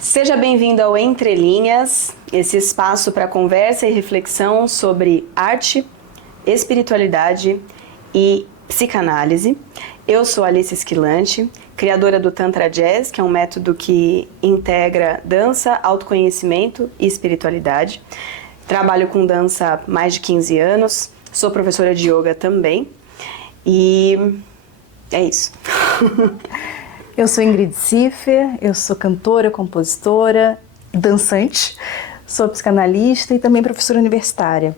Seja bem-vindo ao Entre Linhas, esse espaço para conversa e reflexão sobre arte, espiritualidade e psicanálise. Eu sou Alice Esquilante, criadora do Tantra Jazz, que é um método que integra dança, autoconhecimento e espiritualidade. Trabalho com dança há mais de 15 anos, sou professora de yoga também e é isso. Eu sou Ingrid Ciffer, eu sou cantora, compositora, dançante, sou psicanalista e também professora universitária.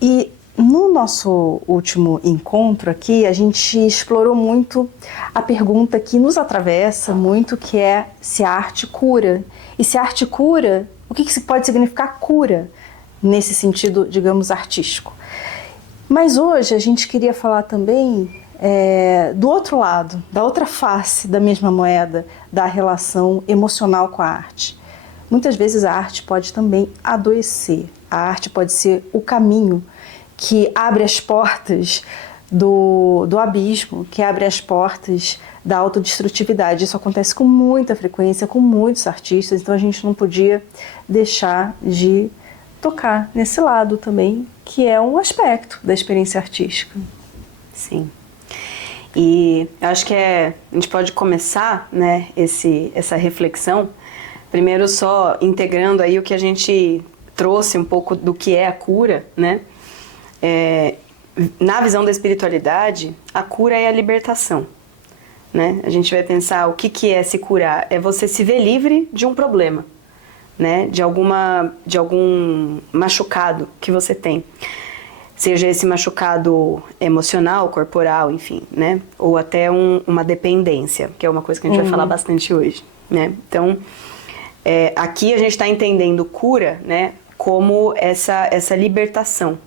E no nosso último encontro aqui, a gente explorou muito a pergunta que nos atravessa muito, que é se a arte cura. E se a arte cura, o que pode significar cura nesse sentido, digamos, artístico? Mas hoje a gente queria falar também do outro lado, da outra face da mesma moeda, da relação emocional com a arte. Muitas vezes a arte pode também adoecer. A arte pode ser o caminho que abre as portas do abismo, que abre as portas da autodestrutividade. Isso acontece com muita frequência, com muitos artistas, então a gente não podia deixar de tocar nesse lado também, que é um aspecto da experiência artística. Sim. E eu acho que a gente pode começar, né, essa reflexão, primeiro só integrando aí o que a gente trouxe um pouco do que é a cura, né? Na visão da espiritualidade, a cura é a libertação, né? A gente vai pensar o que é se curar, é você se ver livre de um problema, né? De algum machucado que você tem. Seja esse machucado emocional, corporal, enfim, né? Ou até uma dependência, que é uma coisa que a gente vai falar bastante hoje, né? Então, aqui a gente está entendendo cura, né? Como essa libertação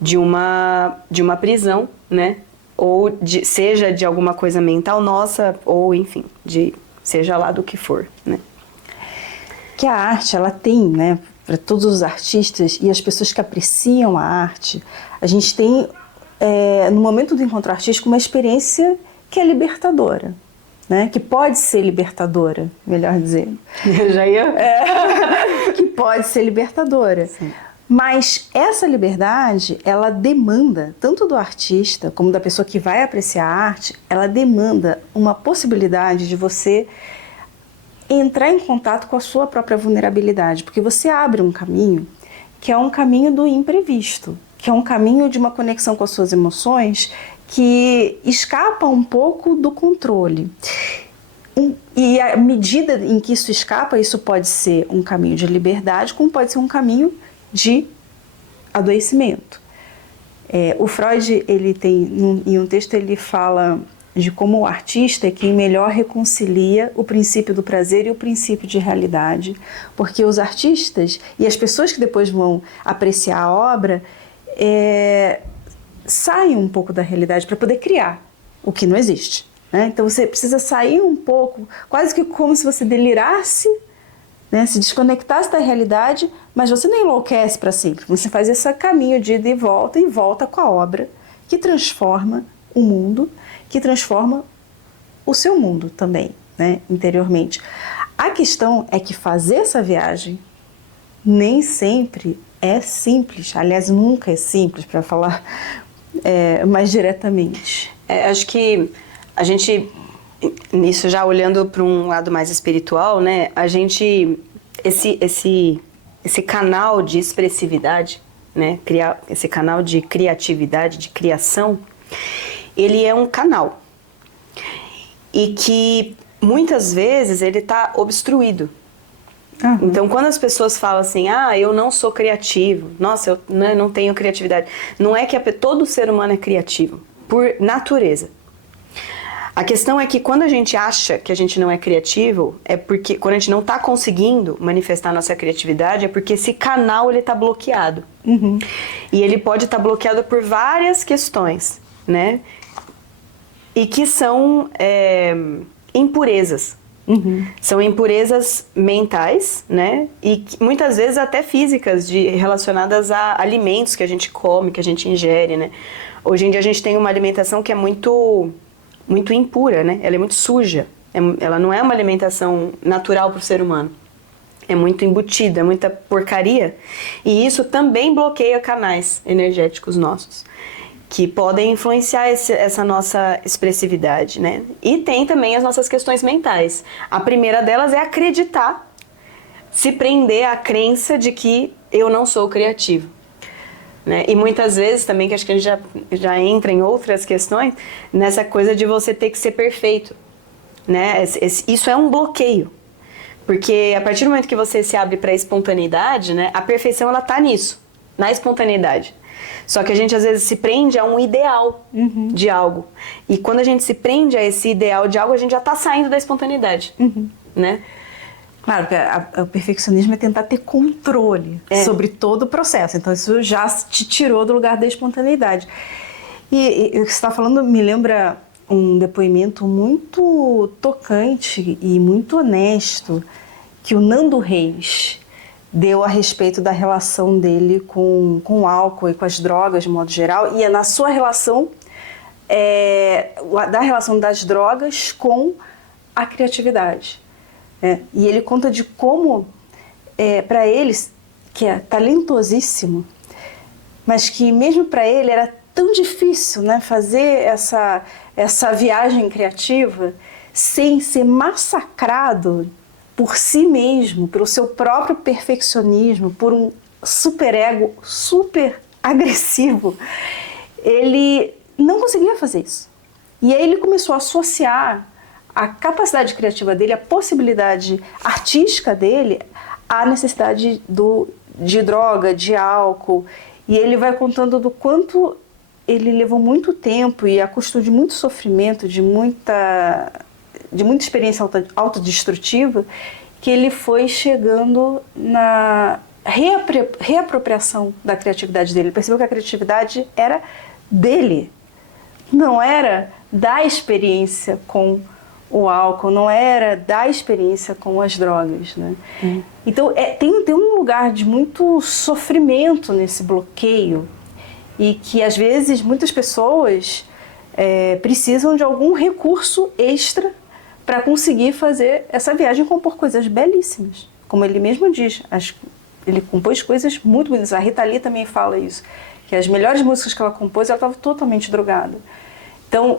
de uma prisão, né? Ou seja de alguma coisa mental nossa, ou enfim, seja lá do que for, né? Que a arte, ela tem, né? Para todos os artistas e as pessoas que apreciam a arte, a gente tem, no momento do encontro artístico, uma experiência que é libertadora, né? Que pode ser libertadora, melhor dizendo. Eu já ia... Que pode ser libertadora. Sim. Mas essa liberdade, ela demanda, tanto do artista como da pessoa que vai apreciar a arte, ela demanda uma possibilidade de você entrar em contato com a sua própria vulnerabilidade, porque você abre um caminho que é um caminho do imprevisto, que é um caminho de uma conexão com as suas emoções que escapa um pouco do controle. E à medida em que isso escapa, isso pode ser um caminho de liberdade, como pode ser um caminho de adoecimento. O Freud, ele tem, em um texto, ele fala de como o artista é quem melhor reconcilia o princípio do prazer e o princípio de realidade, porque os artistas e as pessoas que depois vão apreciar a obra saem um pouco da realidade para poder criar o que não existe, né? Então você precisa sair um pouco, quase que como se você delirasse, né? Se desconectasse da realidade, mas você não enlouquece para sempre, você faz esse caminho de ida e volta com a obra que transforma o mundo, que transforma o seu mundo também, né, interiormente. A questão é que fazer essa viagem nem sempre é simples, aliás, nunca é simples, para falar mais diretamente. Acho que a gente, nisso já olhando para um lado mais espiritual, né, a gente, esse canal de expressividade, né, esse canal de criatividade, de criação, ele é um canal e que muitas vezes ele está obstruído. Uhum. Então, quando as pessoas falam assim, eu não sou criativo, nossa, eu não tenho criatividade, não é que todo ser humano é criativo, por natureza. A questão é que quando a gente acha que a gente não é criativo, é porque quando a gente não está conseguindo manifestar a nossa criatividade, é porque esse canal ele está bloqueado. Uhum. E ele pode estar bloqueado por várias questões, né? E que são impurezas. Uhum. São impurezas mentais, né? E muitas vezes até físicas, relacionadas a alimentos que a gente come, que a gente ingere, né? Hoje em dia a gente tem uma alimentação que é muito impura, né? Ela é muito suja. Ela não é uma alimentação natural para o ser humano. é muito embutido, é muita porcaria. E isso também bloqueia canais energéticos nossos, que podem influenciar essa nossa expressividade, né? E tem também as nossas questões mentais. A primeira delas é acreditar, se prender à crença de que eu não sou criativo, né? E muitas vezes também, que acho que a gente já entra em outras questões, nessa coisa de você ter que ser perfeito, né? Isso é um bloqueio. Porque a partir do momento que você se abre para a espontaneidade, né, a perfeição ela tá nisso, na espontaneidade. Só que a gente às vezes se prende a um ideal de algo. E quando a gente se prende a esse ideal de algo, a gente já tá saindo da espontaneidade, né? Claro, que o perfeccionismo é tentar ter controle sobre todo o processo. Então isso já te tirou do lugar da espontaneidade. E o que você está falando me lembra um depoimento muito tocante e muito honesto que o Nando Reis deu a respeito da relação dele com o álcool e com as drogas de modo geral, e é na sua relação, da relação das drogas com a criatividade. E ele conta de como, para ele, que é talentosíssimo, mas que mesmo para ele era tão difícil, né, fazer essa viagem criativa sem ser massacrado por si mesmo, pelo seu próprio perfeccionismo, por um superego super agressivo. Ele não conseguia fazer isso. E aí ele começou a associar a capacidade criativa dele, a possibilidade artística dele, à necessidade de droga, de álcool. E ele vai contando do quanto ele levou muito tempo e a custo de muito sofrimento, de muita experiência autodestrutiva, que ele foi chegando na reapropriação da criatividade dele. Ele percebeu que a criatividade era dele, não era da experiência com o álcool, não era da experiência com as drogas, né? Então tem um lugar de muito sofrimento nesse bloqueio, e que às vezes muitas pessoas precisam de algum recurso extra para conseguir fazer essa viagem, compor coisas belíssimas. Como ele mesmo diz, ele compôs coisas muito bonitas. A Rita Lee também fala isso, que as melhores músicas que ela compôs, ela estava totalmente drogada. Então,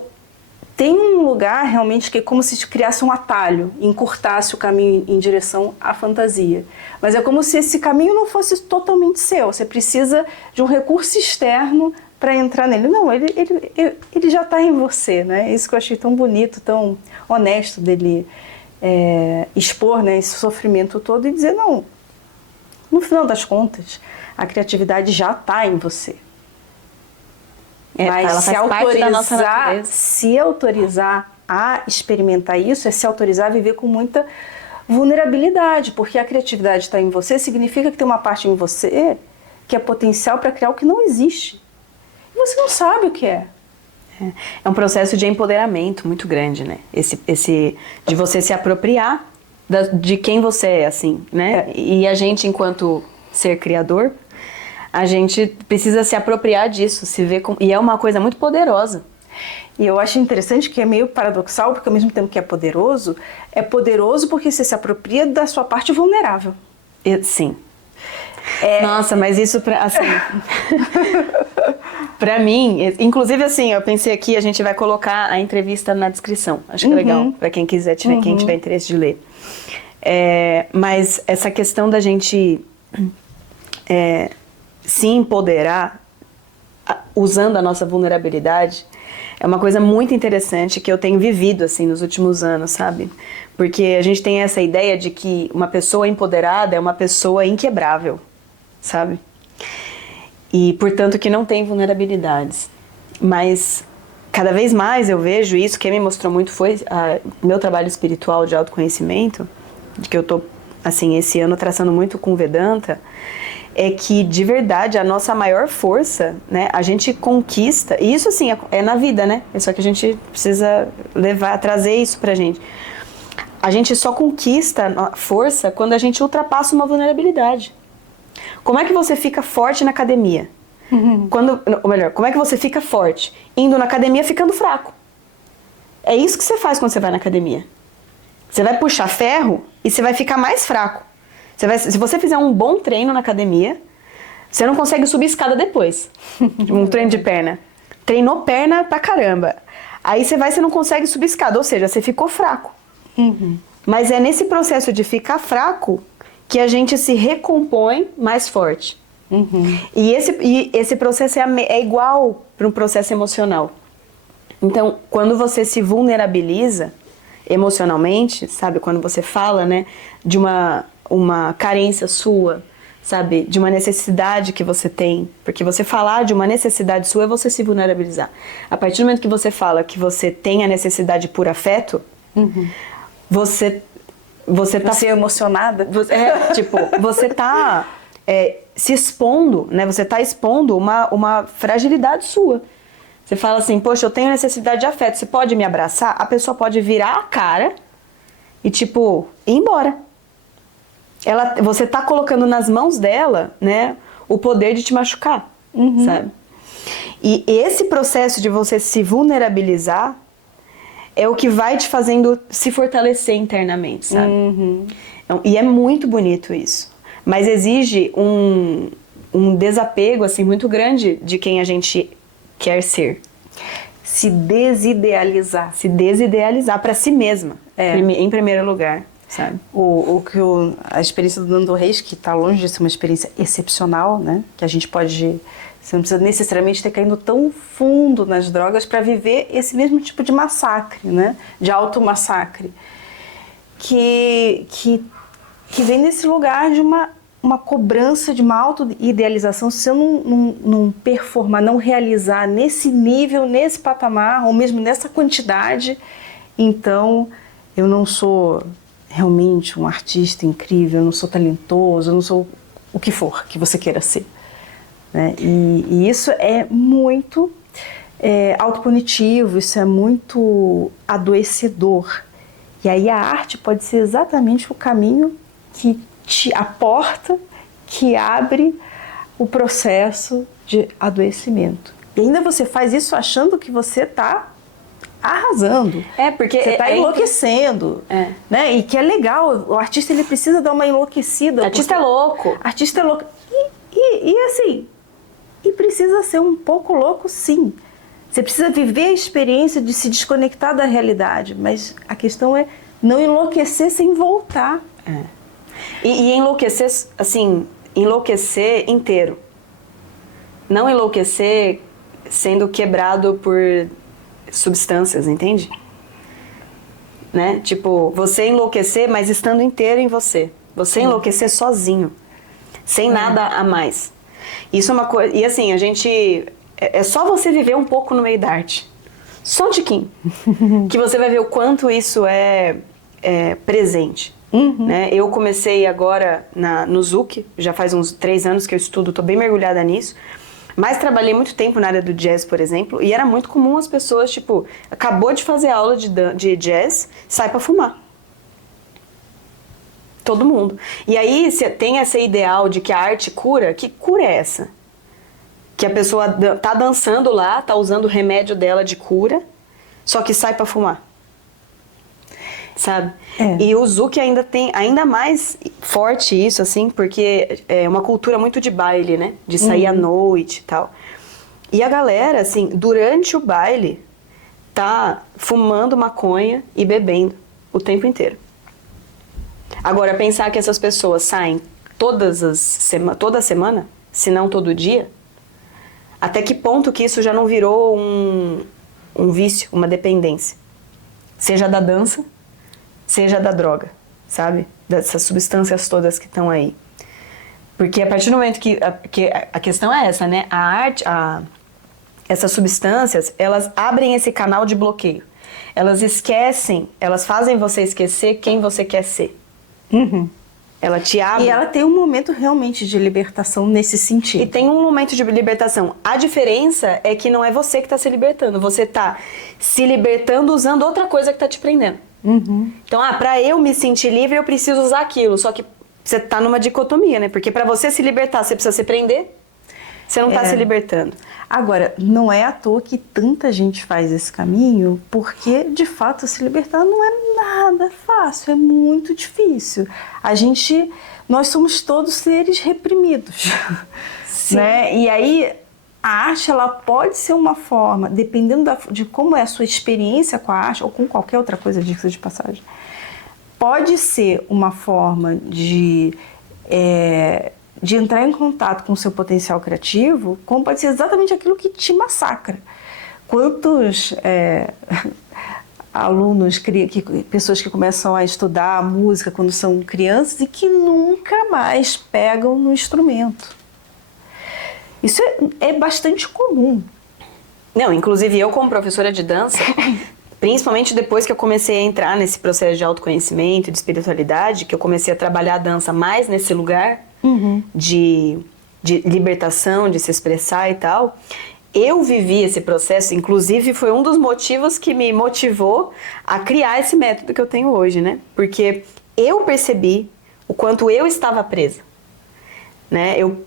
tem um lugar realmente que é como se criasse um atalho, encurtasse o caminho em direção à fantasia. Mas é como se esse caminho não fosse totalmente seu. Você precisa de um recurso externo para entrar nele. Não, ele já está em você, né? Isso que eu achei tão bonito, tão honesto dele expor, né, esse sofrimento todo e dizer, não, no final das contas, a criatividade já está em você. Mas ela faz parte da nossa natureza. Se autorizar a experimentar isso é se autorizar a viver com muita vulnerabilidade, porque a criatividade está em você, significa que tem uma parte em você que é potencial para criar o que não existe. E você não sabe o que é. É um processo de empoderamento muito grande, né? Esse de você se apropriar de quem você é, assim, né? E a gente, enquanto ser criador, a gente precisa se apropriar disso, se ver como... E é uma coisa muito poderosa. E eu acho interessante que é meio paradoxal, porque ao mesmo tempo que é poderoso porque você se apropria da sua parte vulnerável. Sim. Nossa, mas isso, assim... Pra mim, inclusive assim, eu pensei aqui, a gente vai colocar a entrevista na descrição. Acho que é legal, pra quem quiser, quem tiver interesse de ler. Mas essa questão da gente se empoderar usando a nossa vulnerabilidade é uma coisa muito interessante que eu tenho vivido assim nos últimos anos, sabe? Porque a gente tem essa ideia de que uma pessoa empoderada é uma pessoa inquebrável, sabe? E, portanto, que não tem vulnerabilidades. Mas, cada vez mais eu vejo isso, quem me mostrou muito foi meu trabalho espiritual de autoconhecimento, de que eu tô, assim, esse ano traçando muito com Vedanta, é que, de verdade, a nossa maior força, né, a gente conquista, e isso, assim, é na vida, né? É só que a gente precisa trazer isso pra gente. A gente só conquista força quando a gente ultrapassa uma vulnerabilidade. Como é que você fica forte na academia? Ou melhor, como é que você fica forte? Indo na academia ficando fraco. É isso que você faz quando você vai na academia. Você vai puxar ferro e você vai ficar mais fraco. Se você fizer um bom treino na academia, você não consegue subir escada depois. Um treino de perna. Treinou perna pra caramba. Aí você não consegue subir escada, ou seja, você ficou fraco. Mas é nesse processo de ficar fraco que a gente se recompõe mais forte. E esse processo é igual para um processo emocional. Então, quando você se vulnerabiliza emocionalmente, sabe? Quando você fala, né, de uma carência sua, sabe? De uma necessidade que você tem. Porque você falar de uma necessidade sua é você se vulnerabilizar. A partir do momento que você fala que você tem a necessidade por afeto, você tá... Você é emocionada? Você tá se expondo, né? Você tá expondo uma fragilidade sua. Você fala assim, poxa, eu tenho necessidade de afeto, você pode me abraçar? A pessoa pode virar a cara e, ir embora. Você tá colocando nas mãos dela, né, o poder de te machucar, sabe? E esse processo de você se vulnerabilizar é o que vai te fazendo se fortalecer internamente, sabe? Então, e é muito bonito isso. Mas exige um desapego, assim, muito grande de quem a gente quer ser. Se desidealizar. Se desidealizar para si mesma, em primeiro lugar, sabe? A experiência do Nando Reis, que está longe de ser uma experiência excepcional, né? Que a gente pode... Você não precisa necessariamente ter caído tão fundo nas drogas para viver esse mesmo tipo de massacre, né? De automassacre. Que vem nesse lugar de uma cobrança, de uma auto-idealização. Se eu não performar, não realizar nesse nível, nesse patamar, ou mesmo nessa quantidade, então eu não sou realmente um artista incrível, eu não sou talentoso, eu não sou o que for que você queira ser. Né? E isso é muito autopunitivo, isso é muito adoecedor. E aí a arte pode ser exatamente o caminho a porta que abre o processo de adoecimento. E ainda você faz isso achando que você está arrasando. Porque você está enlouquecendo. Né? E que é legal, o artista ele precisa dar uma enlouquecida. O artista é louco. Artista é louco. E assim, e precisa ser um pouco louco, sim. Você precisa viver a experiência de se desconectar da realidade, mas a questão é não enlouquecer sem voltar. E enlouquecer, assim, enlouquecer inteiro. Não enlouquecer sendo quebrado por substâncias, entende? Né? Você enlouquecer, mas estando inteiro em você. Você enlouquecer sozinho, sem nada a mais. Isso é uma coisa... E assim, a gente... É só você viver um pouco no meio da arte. Só um tiquinho. Que você vai ver o quanto isso é presente. Né? Eu comecei agora no Zuc, já faz uns 3 anos que eu estudo, estou bem mergulhada nisso. Mas trabalhei muito tempo na área do jazz, por exemplo, e era muito comum as pessoas, acabou de fazer aula de jazz, sai pra fumar. Todo mundo. E aí tem esse ideal de que a arte cura. Que cura é essa? Que a pessoa tá dançando lá, tá usando o remédio dela de cura, só que sai pra fumar. Sabe? E o Zuc ainda tem ainda mais forte isso, assim, porque é uma cultura muito de baile, né? De sair à noite e tal. E a galera, assim, durante o baile, tá fumando maconha e bebendo o tempo inteiro. Agora, pensar que essas pessoas saem toda semana, se não todo dia, até que ponto que isso já não virou um vício, uma dependência? Seja da dança, seja da droga, sabe? Dessas substâncias todas que estão aí. Porque a partir do momento que a questão é essa, né? A arte, essas substâncias, elas abrem esse canal de bloqueio. Elas fazem você esquecer quem você quer ser. Ela te abre. E ela tem um momento realmente de libertação nesse sentido. E tem um momento de libertação. A diferença é que não é você que está se libertando. Você está se libertando usando outra coisa que está te prendendo. Então, para eu me sentir livre, eu preciso usar aquilo. Só que você tá numa dicotomia, né? Porque para você se libertar, você precisa se prender. Você não tá se libertando. Agora, não é à toa que tanta gente faz esse caminho, porque, de fato, se libertar não é nada fácil, é muito difícil. A gente nós somos todos seres reprimidos, né? E aí a arte, ela pode ser uma forma, dependendo de como é a sua experiência com a arte, ou com qualquer outra coisa, diga-se de passagem, pode ser uma forma de entrar em contato com o seu potencial criativo, como pode ser exatamente aquilo que te massacra. Quantos alunos, pessoas que começam a estudar música quando são crianças e que nunca mais pegam no instrumento. Isso é bastante comum. Não, inclusive eu como professora de dança, principalmente depois que eu comecei a entrar nesse processo de autoconhecimento, de espiritualidade, que eu comecei a trabalhar a dança mais nesse lugar de libertação, de se expressar e tal, eu vivi esse processo, inclusive foi um dos motivos que me motivou a criar esse método que eu tenho hoje, né? Porque eu percebi o quanto eu estava presa. Né? Eu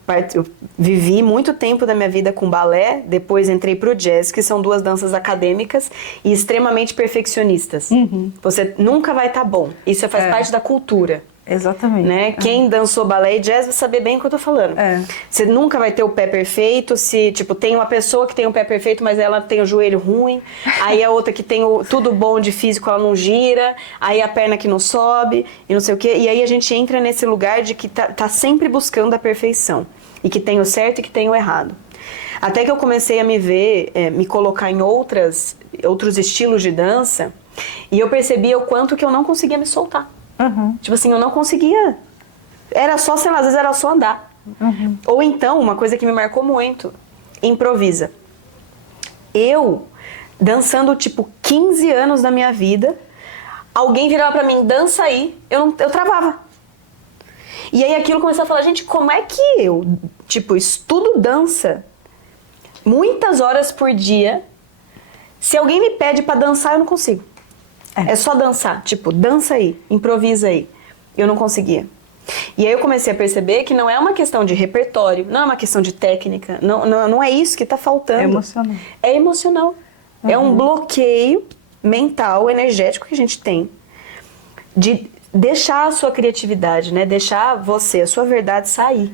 vivi muito tempo da minha vida com balé, depois entrei pro jazz, que são duas danças acadêmicas e extremamente perfeccionistas. Você nunca vai estar bom. Isso faz parte da cultura. Exatamente. Né? Quem dançou balé e jazz vai saber bem o que eu tô falando. Você nunca vai ter o pé perfeito, se tipo, tem uma pessoa que tem o pé perfeito, mas ela tem o joelho ruim, aí a outra que tem tudo bom de físico, ela não gira, aí a perna que não sobe, e não sei o quê. E aí a gente entra nesse lugar de que tá sempre buscando a perfeição. E que tem o certo e que tem o errado. Até que eu comecei a me ver, me colocar em outros estilos de dança, e eu percebia o quanto que eu não conseguia me soltar. Tipo assim, eu não conseguia. Era só, sei lá, às vezes era só andar. Ou então, uma coisa que me marcou muito, improvisa. Eu, dançando tipo 15 anos da minha vida, alguém virava pra mim, dança aí, eu travava. E aí aquilo começou a falar, gente, como é que eu, tipo, estudo dança muitas horas por dia, se alguém me pede pra dançar, eu não consigo. É só dançar, tipo, dança aí, improvisa aí. Eu não conseguia. E aí eu comecei a perceber que não é uma questão de repertório, não é uma questão de técnica, não é isso que tá faltando. É emocional. É emocional. É um bloqueio mental, energético que a gente tem de deixar a sua criatividade, né? Deixar você, a sua verdade sair.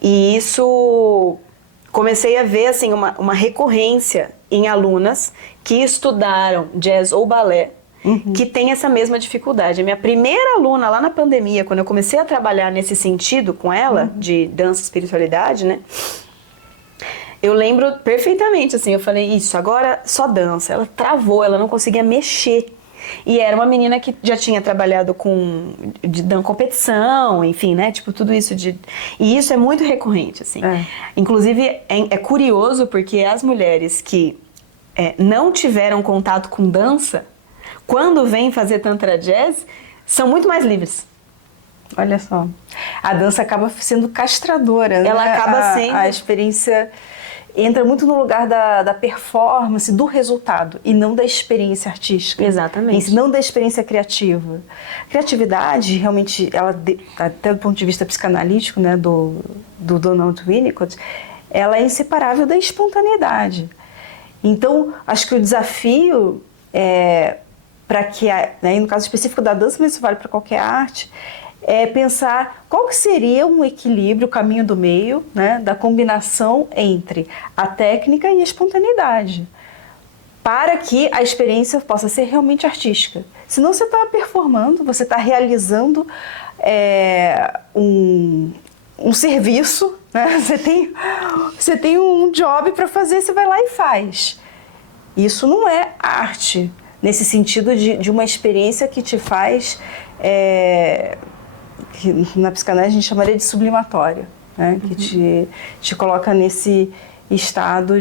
E isso... Comecei a ver assim, uma recorrência em alunas que estudaram jazz ou balé, que tem essa mesma dificuldade. A minha primeira aluna lá na pandemia, quando eu comecei a trabalhar nesse sentido com ela, de dança e espiritualidade, né? Eu lembro perfeitamente, assim, eu falei, isso, agora só dança. Ela travou, ela não conseguia mexer. E era uma menina que já tinha trabalhado com competição, enfim, né? Tipo, tudo isso E isso é muito recorrente, assim. Inclusive, é curioso porque as mulheres que não tiveram contato com dança, quando vêm fazer Tantra Jazz, são muito mais livres. Olha só. A dança acaba sendo castradora, Ela né? acaba sendo... A experiência entra muito no lugar da performance, do resultado, e não da experiência artística. Exatamente. E não da experiência criativa. Criatividade, realmente, ela, até do ponto de vista psicanalítico, né, do Donald Winnicott, ela é inseparável da espontaneidade. Então, acho que o desafio para que, né, no caso específico da dança, mas isso vale para qualquer arte, é pensar qual que seria um equilíbrio, o caminho do meio, né, da combinação entre a técnica e a espontaneidade, para que a experiência possa ser realmente artística. Senão você está performando, você está realizando um serviço, né? Você tem um job para fazer, você vai lá e faz. Isso não é arte, nesse sentido de uma experiência que te faz... que na psicanálise a gente chamaria de sublimatório, né? Que te coloca nesse estado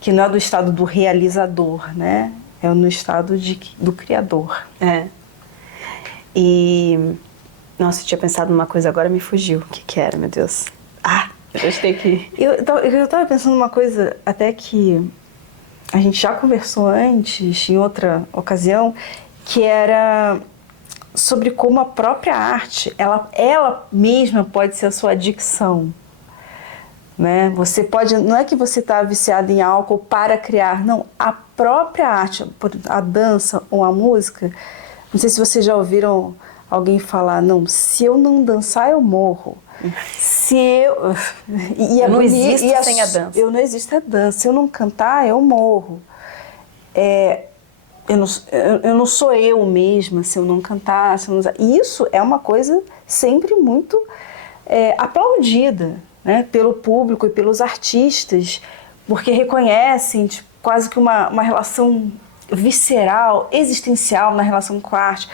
que não é do estado do realizador, né? É no estado do criador. E... Nossa, eu tinha pensado numa coisa, agora me fugiu. O que era, meu Deus? Eu já tenho que... Eu tava pensando numa coisa até que a gente já conversou antes, em outra ocasião, que era... sobre como a própria arte, ela mesma pode ser a sua adicção, né? Você pode, não é que você está viciado em álcool para criar, não, a própria arte, a dança ou a música, não sei se vocês já ouviram alguém falar, não, se eu não dançar, eu morro. Se eu... eu não existo sem a dança. Eu não existo sem a dança. Se eu não cantar, eu morro. Eu não sou eu mesma se eu não cantar. Se eu não... Isso é uma coisa sempre muito aplaudida, né, pelo público e pelos artistas, porque reconhecem tipo, quase que uma relação visceral, existencial na relação com a arte.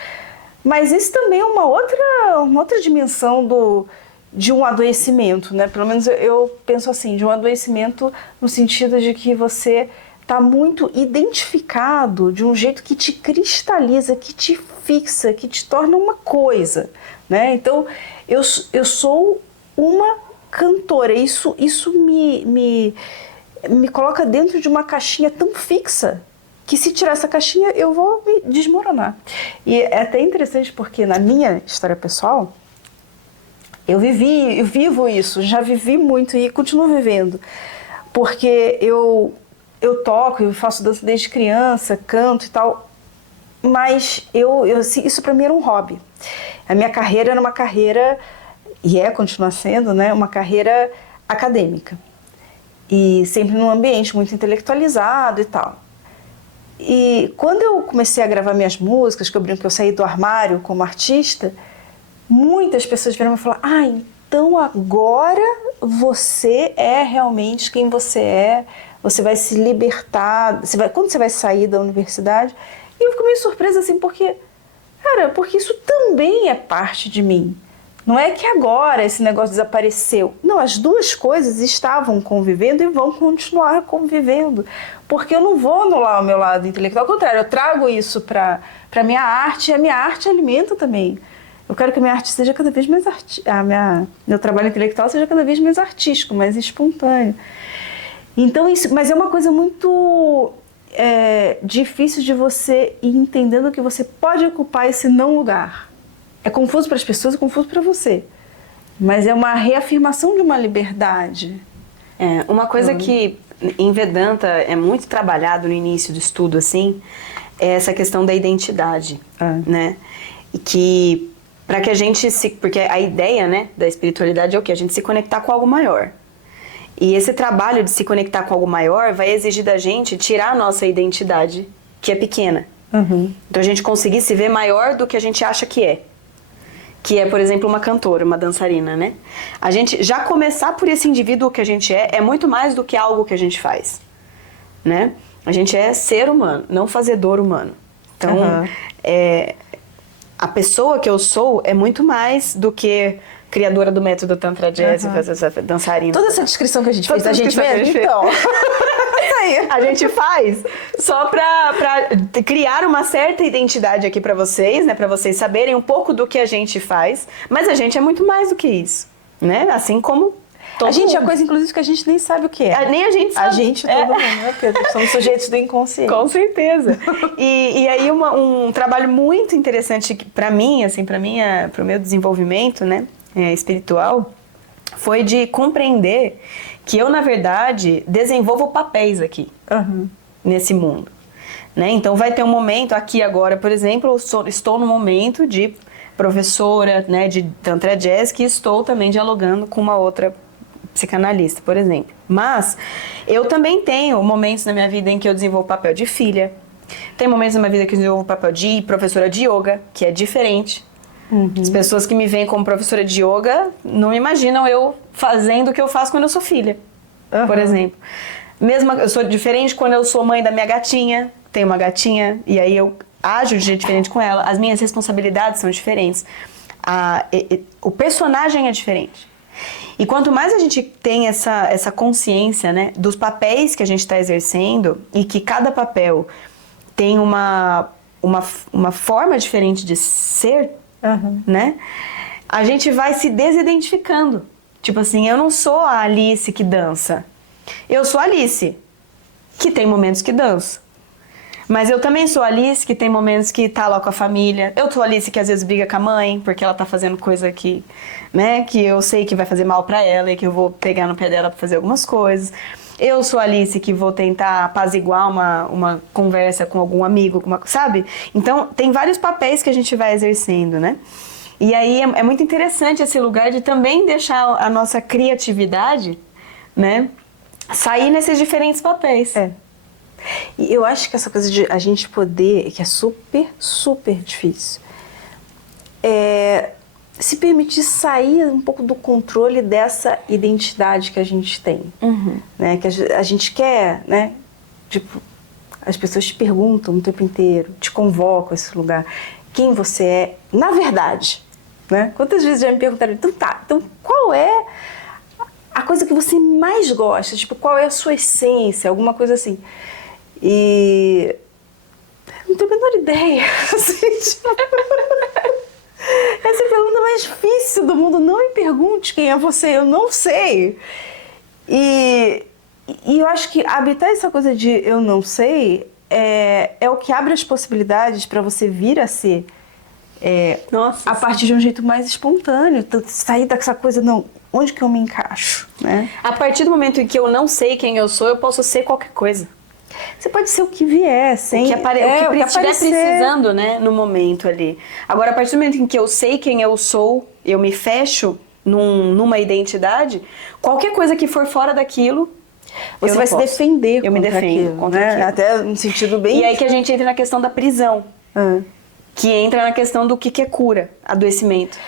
Mas isso também é uma outra dimensão de um adoecimento, né? Pelo menos eu penso assim, de um adoecimento no sentido de que você está muito identificado de um jeito que te cristaliza, que te fixa, que te torna uma coisa, né? Então, eu sou uma cantora, isso me coloca dentro de uma caixinha tão fixa que se tirar essa caixinha eu vou me desmoronar. E é até interessante porque na minha história pessoal, eu vivo isso, já vivi muito e continuo vivendo, porque eu toco, eu faço dança desde criança, canto e tal, mas isso para mim era um hobby. A minha carreira era uma carreira, e continua sendo, né, uma carreira acadêmica. E sempre num ambiente muito intelectualizado e tal. E quando eu comecei a gravar minhas músicas, que eu brinco que eu saí do armário como artista, muitas pessoas vieram me falar, então agora você é realmente quem você é, você vai se libertar, quando você vai sair da universidade? E eu fico meio surpresa assim, porque isso também é parte de mim. Não é que agora esse negócio desapareceu. Não, as duas coisas estavam convivendo e vão continuar convivendo. Porque eu não vou anular o meu lado intelectual. Ao contrário, eu trago isso para a minha arte e a minha arte alimenta também. Eu quero que a minha arte seja cada vez mais meu trabalho intelectual seja cada vez mais artístico, mais espontâneo. Então mas é uma coisa muito difícil de você ir entendendo que você pode ocupar esse não lugar. É confuso para as pessoas, é confuso para você. Mas é uma reafirmação de uma liberdade. Uma coisa que em Vedanta é muito trabalhado no início do estudo, assim, é essa questão da identidade, né? E que para que a gente porque a ideia, né, da espiritualidade é o quê? A gente se conectar com algo maior. E esse trabalho de se conectar com algo maior vai exigir da gente tirar a nossa identidade, que é pequena. Uhum. Então a gente conseguir se ver maior do que a gente acha que é. Que é, por exemplo, uma cantora, uma dançarina, né? A gente já começar por esse indivíduo que a gente é muito mais do que algo que a gente faz, né? A gente é ser humano, não fazedor humano. Então, a pessoa que eu sou é muito mais do que criadora do método Tantra Jazz, dançarina. Toda essa descrição que a gente fez da gente mesmo, então... A gente faz só pra criar uma certa identidade aqui pra vocês, né? Pra vocês saberem um pouco do que a gente faz. Mas a gente é muito mais do que isso, né? Assim como todo a gente mundo. é coisa, inclusive, que a gente nem sabe o que é. Nem a gente sabe. A gente, todo mundo, né? Porque somos sujeitos do inconsciente. Com certeza. E aí um trabalho muito interessante pra mim, assim, pro meu desenvolvimento, né? Espiritual, foi de compreender que eu, na verdade, desenvolvo papéis aqui, nesse mundo, né? Então vai ter um momento, aqui agora, por exemplo, eu estou no momento de professora, né, de Tantra Jazz, que estou também dialogando com uma outra psicanalista, por exemplo. Mas eu também tenho momentos na minha vida em que eu desenvolvo papel de filha, tem momentos na minha vida que eu desenvolvo papel de professora de yoga, que é diferente. As pessoas que me veem como professora de yoga não imaginam eu fazendo o que eu faço quando eu sou filha, por exemplo. Mesmo eu sou diferente quando eu sou mãe da minha gatinha, tenho uma gatinha, e aí eu ajo de jeito diferente com ela. As minhas responsabilidades são diferentes. O personagem é diferente. E quanto mais a gente tem essa consciência, né, dos papéis que a gente está exercendo, e que cada papel tem uma forma diferente de ser, né? A gente vai se desidentificando. Tipo assim, eu não sou a Alice que dança. Eu sou a Alice, que tem momentos que dança. Mas eu também sou a Alice que tem momentos que tá lá com a família. Eu sou a Alice que às vezes briga com a mãe, porque ela tá fazendo coisa que, né, que eu sei que vai fazer mal pra ela e que eu vou pegar no pé dela pra fazer algumas coisas. Eu sou a Alice que vou tentar apaziguar uma conversa com algum amigo, sabe? Então, tem vários papéis que a gente vai exercendo, né? E aí é muito interessante esse lugar de também deixar a nossa criatividade, né, sair nesses diferentes papéis. E eu acho que essa coisa de a gente poder, que é super, super difícil, se permitir sair um pouco do controle dessa identidade que a gente tem. Né? Que a gente quer, né? Tipo, as pessoas te perguntam o tempo inteiro, te convocam a esse lugar, quem você é, na verdade. Né? Quantas vezes já me perguntaram, então qual é a coisa que você mais gosta? Tipo, qual é a sua essência? Alguma coisa assim. E não tenho a menor ideia. Assim, tipo... Essa é a pergunta mais difícil do mundo. Não me pergunte quem é você, eu não sei. E eu acho que habitar essa coisa de eu não sei é o que abre as possibilidades para você vir a ser a partir de um jeito mais espontâneo. Sair dessa coisa, não, onde que eu me encaixo? Né? A partir do momento em que eu não sei quem eu sou, eu posso ser qualquer coisa. Você pode ser o que vier, sem... O que estiver precisando, né, no momento ali. Agora, a partir do momento em que eu sei quem eu sou, eu me fecho numa identidade, qualquer coisa que for fora daquilo, você vai se defender eu me defendo contra aquilo. Até no sentido bem... E aí que a gente entra na questão da prisão, que entra na questão do que é cura, adoecimento.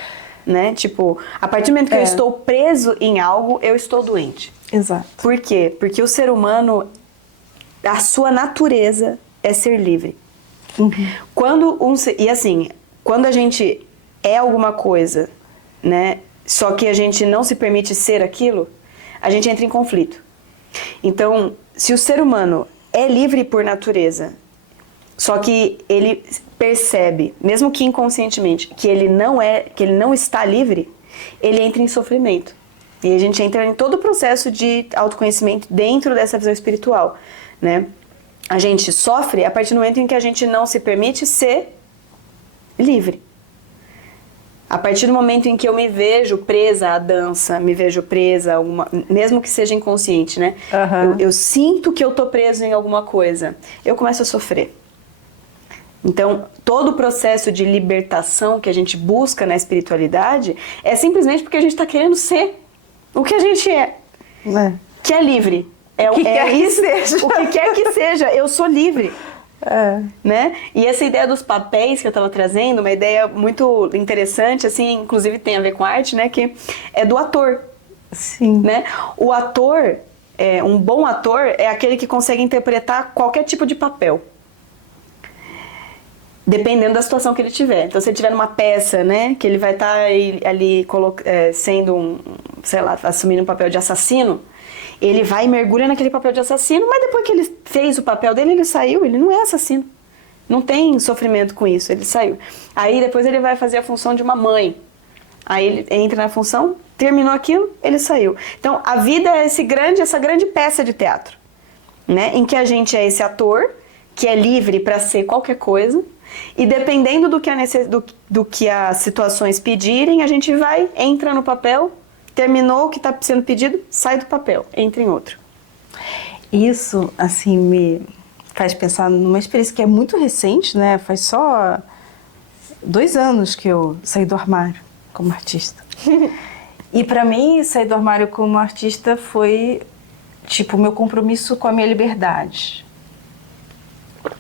Né? Tipo, a partir do momento que eu estou preso em algo, eu estou doente. Exato. Por quê? Porque o ser humano... A sua natureza é ser livre. E assim, quando a gente é alguma coisa, né, só que a gente não se permite ser aquilo, a gente entra em conflito. Então, se o ser humano é livre por natureza, só que ele percebe, mesmo que inconscientemente, que ele não está livre, ele entra em sofrimento. E a gente entra em todo o processo de autoconhecimento dentro dessa visão espiritual. Né? A gente sofre a partir do momento em que a gente não se permite ser livre. A partir do momento em que eu me vejo presa à dança, me vejo presa a alguma, mesmo que seja inconsciente, né? Eu sinto que eu tô preso em alguma coisa, eu começo a sofrer. Então, todo o processo de libertação que a gente busca na espiritualidade é simplesmente porque a gente está querendo ser o que a gente é. Que é livre. O que quer que seja. O que quer que seja, eu sou livre. Né? E essa ideia dos papéis que eu estava trazendo, uma ideia muito interessante, assim, inclusive tem a ver com arte, né? Que é do ator. Sim. Né? O ator, um bom ator, é aquele que consegue interpretar qualquer tipo de papel. Dependendo da situação que ele tiver. Então, se ele tiver numa peça, né, que ele vai estar ali sendo sei lá, assumindo um papel de assassino, ele vai e mergulha naquele papel de assassino, mas depois que ele fez o papel dele, ele saiu, ele não é assassino. Não tem sofrimento com isso, ele saiu. Aí depois ele vai fazer a função de uma mãe. Aí ele entra na função, terminou aquilo, ele saiu. Então a vida é essa grande peça de teatro, né? Em que a gente é esse ator, que é livre para ser qualquer coisa, e dependendo do que as situações pedirem, a gente entra no papel, terminou o que está sendo pedido, sai do papel, entra em outro. Isso, assim, me faz pensar numa experiência que é muito recente, né? Faz só 2 anos que eu saí do armário como artista. E para mim, sair do armário como artista foi, tipo, meu compromisso com a minha liberdade.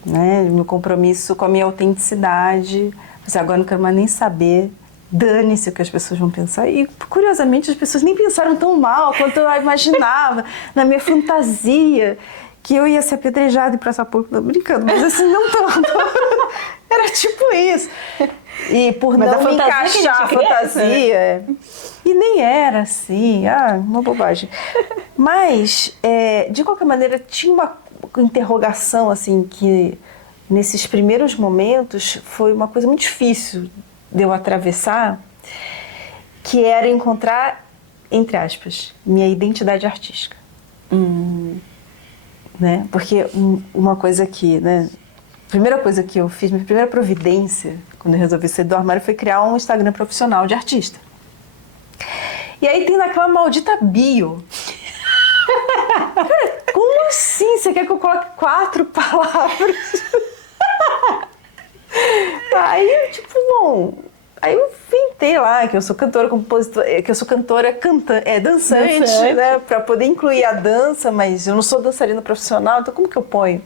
Né? Meu compromisso com a minha autenticidade. Mas agora não quero mais nem saber. Dane-se o que as pessoas vão pensar. E, curiosamente, as pessoas nem pensaram tão mal quanto eu imaginava, na minha fantasia, que eu ia ser apedrejada e praça pública. Tô brincando, mas assim, não tanto. Era tipo isso. E por mas não me encaixar a fantasia. Né? E nem era assim, uma bobagem. Mas, de qualquer maneira, tinha uma interrogação, assim, que nesses primeiros momentos foi uma coisa muito difícil de eu atravessar, que era encontrar, entre aspas, minha identidade artística. Né? Porque uma coisa que, né, a primeira coisa que eu fiz, minha primeira providência, quando eu resolvi sair do armário, foi criar um Instagram profissional de artista. E aí tem naquela maldita bio. Cara, como assim? Você quer que eu coloque 4 palavras? Aí, tipo, bom, Aí eu inventei lá que eu sou cantora, compositora, que eu sou cantora dançante, né? Pra poder incluir a dança, mas eu não sou dançarina profissional, então como que eu ponho?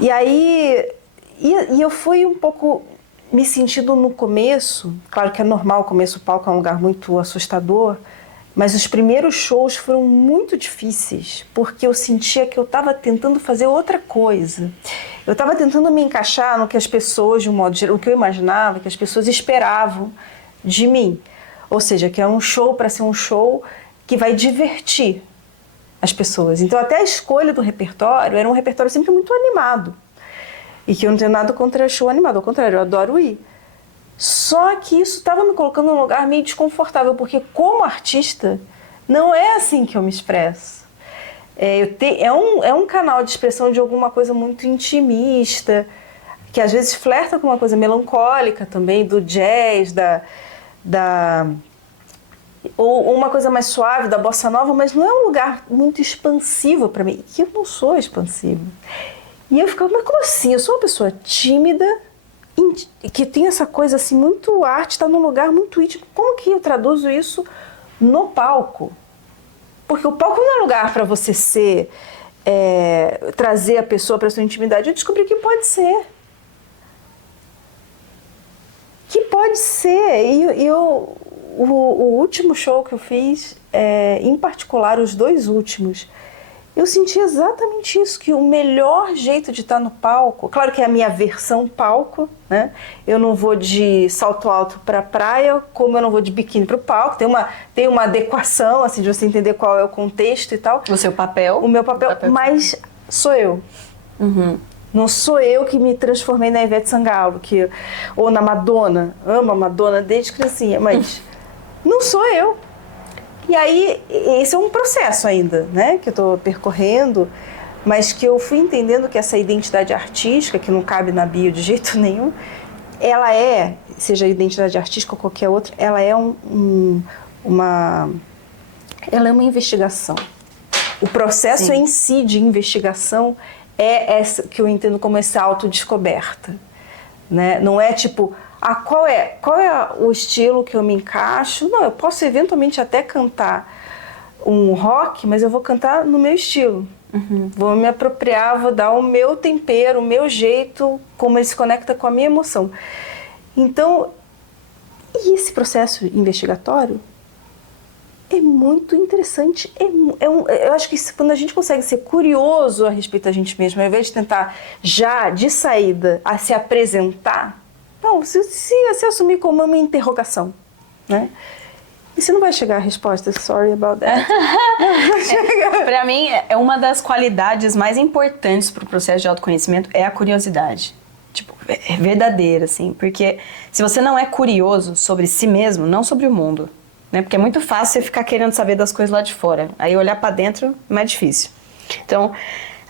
E aí, eu fui um pouco me sentindo no começo, claro que é normal, o começo do palco é um lugar muito assustador, mas os primeiros shows foram muito difíceis, porque eu sentia que eu estava tentando fazer outra coisa. Eu estava tentando me encaixar no que as pessoas, de um modo geral, o que eu imaginava que as pessoas esperavam de mim. Ou seja, que é um show para ser um show que vai divertir as pessoas. Então até a escolha do repertório era um repertório sempre muito animado. E que eu não tenho nada contra show animado, ao contrário, eu adoro ir. Só que isso estava me colocando num lugar meio desconfortável, porque como artista, não é assim que eu me expresso. É um canal de expressão de alguma coisa muito intimista, que às vezes flerta com uma coisa melancólica também, do jazz, ou uma coisa mais suave, da bossa nova, mas não é um lugar muito expansivo para mim, e eu não sou expansiva. E eu ficava, mas como assim? Eu sou uma pessoa tímida, que tem essa coisa assim, muito arte, está num lugar muito íntimo. Como que eu traduzo isso no palco? Porque o palco não é lugar para você trazer a pessoa para sua intimidade. Eu descobri que pode ser. Que pode ser. O último show que eu fiz, em particular os 2 últimos, eu senti exatamente isso, que o melhor jeito de estar no palco, claro que é a minha versão palco, né? Eu não vou de salto alto para a praia, como eu não vou de biquíni para o palco, tem uma adequação, assim, de você entender qual é o contexto e tal. O seu papel. O meu papel, mas sou eu. Uhum. Não sou eu que me transformei na Ivete Sangalo, ou na Madonna, amo a Madonna desde criancinha, mas não sou eu. E aí, esse é um processo ainda, né, que eu estou percorrendo, mas que eu fui entendendo que essa identidade artística, que não cabe na bio de jeito nenhum, ela seja identidade artística ou qualquer outra, ela é uma investigação. O processo em si de investigação é essa que eu entendo como essa autodescoberta, né? Não é tipo, qual é o estilo que eu me encaixo? Não, eu posso eventualmente até cantar um rock, mas eu vou cantar no meu estilo. Uhum. Vou me apropriar, vou dar o meu tempero, o meu jeito, como ele se conecta com a minha emoção. Então, e esse processo investigatório é muito interessante. Eu acho que quando a gente consegue ser curioso a respeito da gente mesmo, ao invés de tentar já, de saída, a se apresentar, não, se assumir como uma interrogação, né? E você não vai chegar à resposta, sorry about that. Para mim, é uma das qualidades mais importantes para o processo de autoconhecimento é a curiosidade. Tipo, é verdadeira, assim. Porque se você não é curioso sobre si mesmo, não sobre o mundo, né? Porque é muito fácil você ficar querendo saber das coisas lá de fora. Aí olhar para dentro é mais difícil. Então,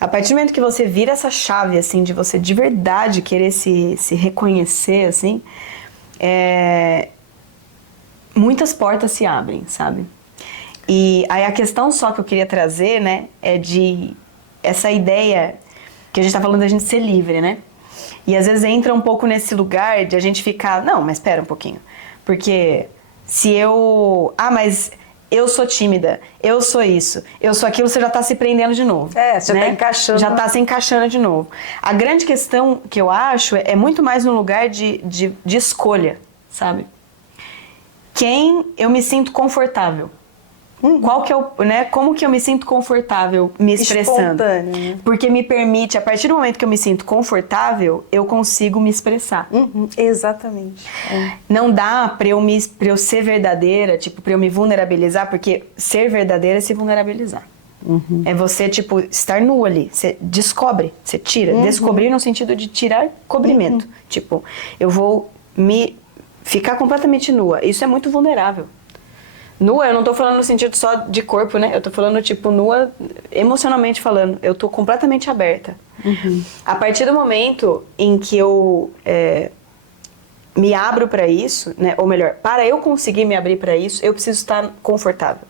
a partir do momento que você vira essa chave, assim, de você de verdade querer se reconhecer, assim, muitas portas se abrem, sabe? E aí a questão só que eu queria trazer, né, é de essa ideia que a gente tá falando da gente ser livre, né? E às vezes entra um pouco nesse lugar de a gente ficar, não, mas espera um pouquinho. Porque se eu... mas eu sou tímida, eu sou isso, eu sou aquilo, você já tá se prendendo de novo. Você né? tá encaixando. Já tá se encaixando de novo. A grande questão que eu acho é muito mais no lugar de escolha, sabe? Quem eu me sinto confortável. Qual que é como que eu me sinto confortável me expressando? Espontâneo. Porque me permite, a partir do momento que eu me sinto confortável, eu consigo me expressar. Exatamente. Não dá pra eu ser verdadeira, tipo, pra eu me vulnerabilizar, porque ser verdadeira é se vulnerabilizar. É você, tipo, estar nu ali. Você descobre, você tira. Descobrir no sentido de tirar cobrimento. Tipo, eu vou me ficar completamente nua. Isso é muito vulnerável. Nua, eu não tô falando no sentido só de corpo, né? Eu tô falando, tipo, nua emocionalmente falando. Eu tô completamente aberta. A partir do momento em que eu me abro pra isso, né? Ou melhor, para eu conseguir me abrir pra isso, eu preciso estar confortável,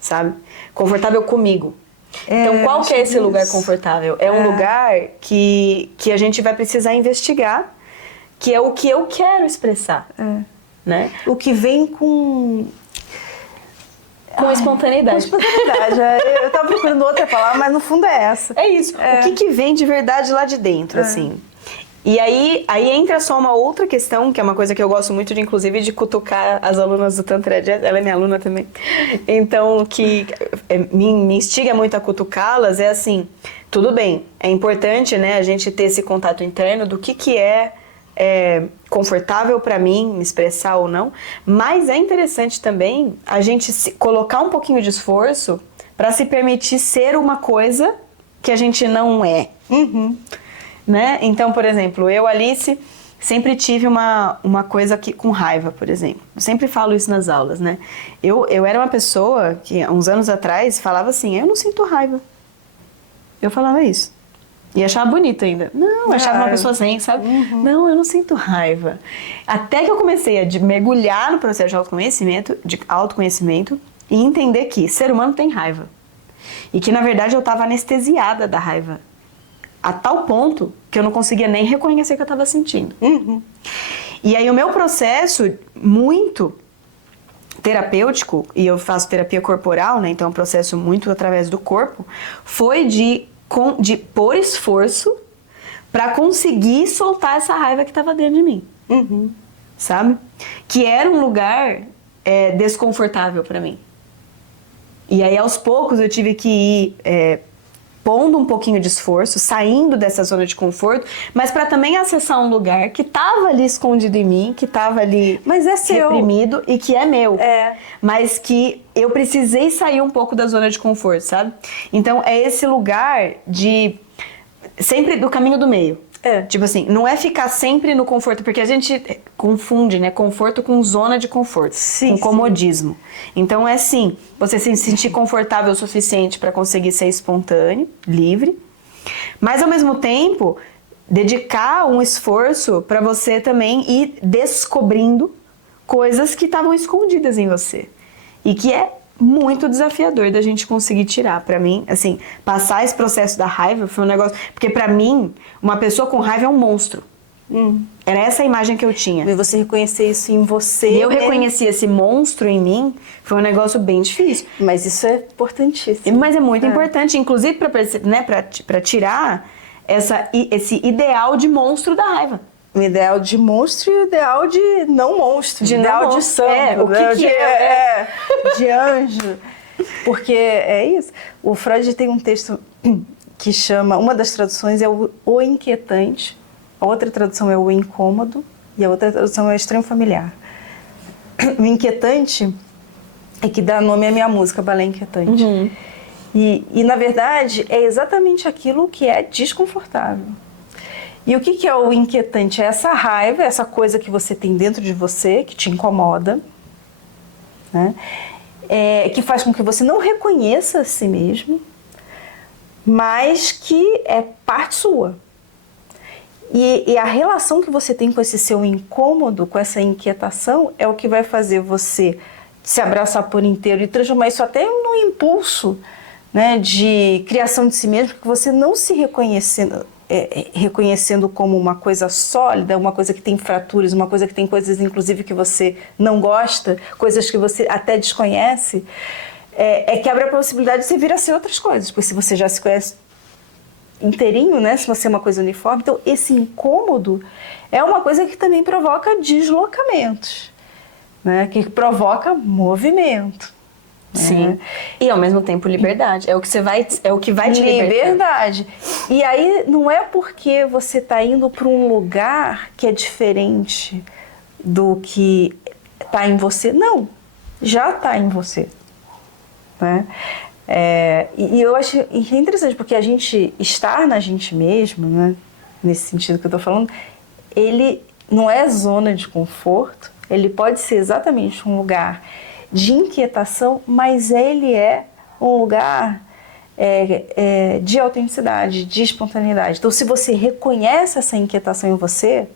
sabe? Confortável comigo. Então, qual que é esse lugar confortável? É um lugar que a gente vai precisar investigar que é o que eu quero expressar, né? O que vem com espontaneidade. Com espontaneidade. Eu tava procurando outra palavra, mas no fundo é essa. É isso. O que vem de verdade lá de dentro, assim. E aí entra só uma outra questão, que é uma coisa que eu gosto muito de, inclusive, de cutucar as alunas do Tantra Jazz. Ela é minha aluna também. Então, que me instiga muito a cutucá-las é assim, tudo bem, é importante, né, a gente ter esse contato interno do que é confortável para mim me expressar ou não, mas é interessante também a gente colocar um pouquinho de esforço para se permitir ser uma coisa que a gente não é. Né? Então, por exemplo, eu, Alice, sempre tive uma coisa com raiva, por exemplo. Eu sempre falo isso nas aulas, né? Eu era uma pessoa que, uns anos atrás, falava assim, eu não sinto raiva. Eu falava isso. E achava bonito ainda. Não, eu achava uma pessoa zen, sabe? Não, eu não sinto raiva. Até que eu comecei a mergulhar no processo de autoconhecimento e entender que ser humano tem raiva. E que, na verdade, eu estava anestesiada da raiva. A tal ponto que eu não conseguia nem reconhecer que eu estava sentindo. E aí o meu processo muito terapêutico, e eu faço terapia corporal, né? Então é um processo muito através do corpo, foi de pôr esforço para conseguir soltar essa raiva que estava dentro de mim. Sabe? Que era um lugar desconfortável para mim. E aí aos poucos eu tive que ir pondo um pouquinho de esforço, saindo dessa zona de conforto, mas para também acessar um lugar que estava ali escondido em mim, que estava ali reprimido e que é meu. Mas que eu precisei sair um pouco da zona de conforto, sabe? Então é esse lugar sempre do caminho do meio. Tipo assim, não é ficar sempre no conforto, porque a gente confunde, né, conforto com zona de conforto, com comodismo. Então é assim, você se sentir confortável o suficiente para conseguir ser espontâneo, livre, mas ao mesmo tempo dedicar um esforço para você também ir descobrindo coisas que estavam escondidas em você e que é muito desafiador da gente conseguir tirar. Pra mim, assim, passar esse processo da raiva foi um negócio... Porque pra mim, uma pessoa com raiva é um monstro. Era essa a imagem que eu tinha. E você reconhecer isso em você... E eu reconheci esse monstro em mim, foi um negócio bem difícil. Mas isso é importantíssimo. Mas é muito importante, inclusive pra tirar esse ideal de monstro da raiva. O ideal de monstro e o ideal de não monstro. De ideal não de santo. O que é? De anjo. Porque é isso. O Freud tem um texto que chama... Uma das traduções é o inquietante. A outra tradução é o incômodo. E a outra tradução é o extremo familiar. O inquietante é que dá nome à minha música, Balé Inquietante. E, na verdade, é exatamente aquilo que é desconfortável. E o que é o inquietante? É essa raiva, essa coisa que você tem dentro de você, que te incomoda, né? Que faz com que você não reconheça a si mesmo, mas que é parte sua. E a relação que você tem com esse seu incômodo, com essa inquietação, é o que vai fazer você se abraçar por inteiro e transformar isso até num impulso, né, de criação de si mesmo, porque você não se reconhecendo como uma coisa sólida, uma coisa que tem fraturas, uma coisa que tem coisas, inclusive, que você não gosta, coisas que você até desconhece, que abre a possibilidade de você vir a ser outras coisas, porque se você já se conhece inteirinho, né, se você é uma coisa uniforme, então esse incômodo é uma coisa que também provoca deslocamentos, né, que provoca movimento. Sim. E ao mesmo tempo liberdade. É o que vai te libertar. Liberdade. E aí não é porque você está indo para um lugar que é diferente do que está em você. Não. Já está em você. Né? E eu acho interessante porque a gente estar na gente mesmo, né, nesse sentido que eu estou falando, ele não é zona de conforto. Ele pode ser exatamente um lugar de inquietação, mas ele é um lugar de autenticidade, de espontaneidade. Então, se você reconhece essa inquietação em você,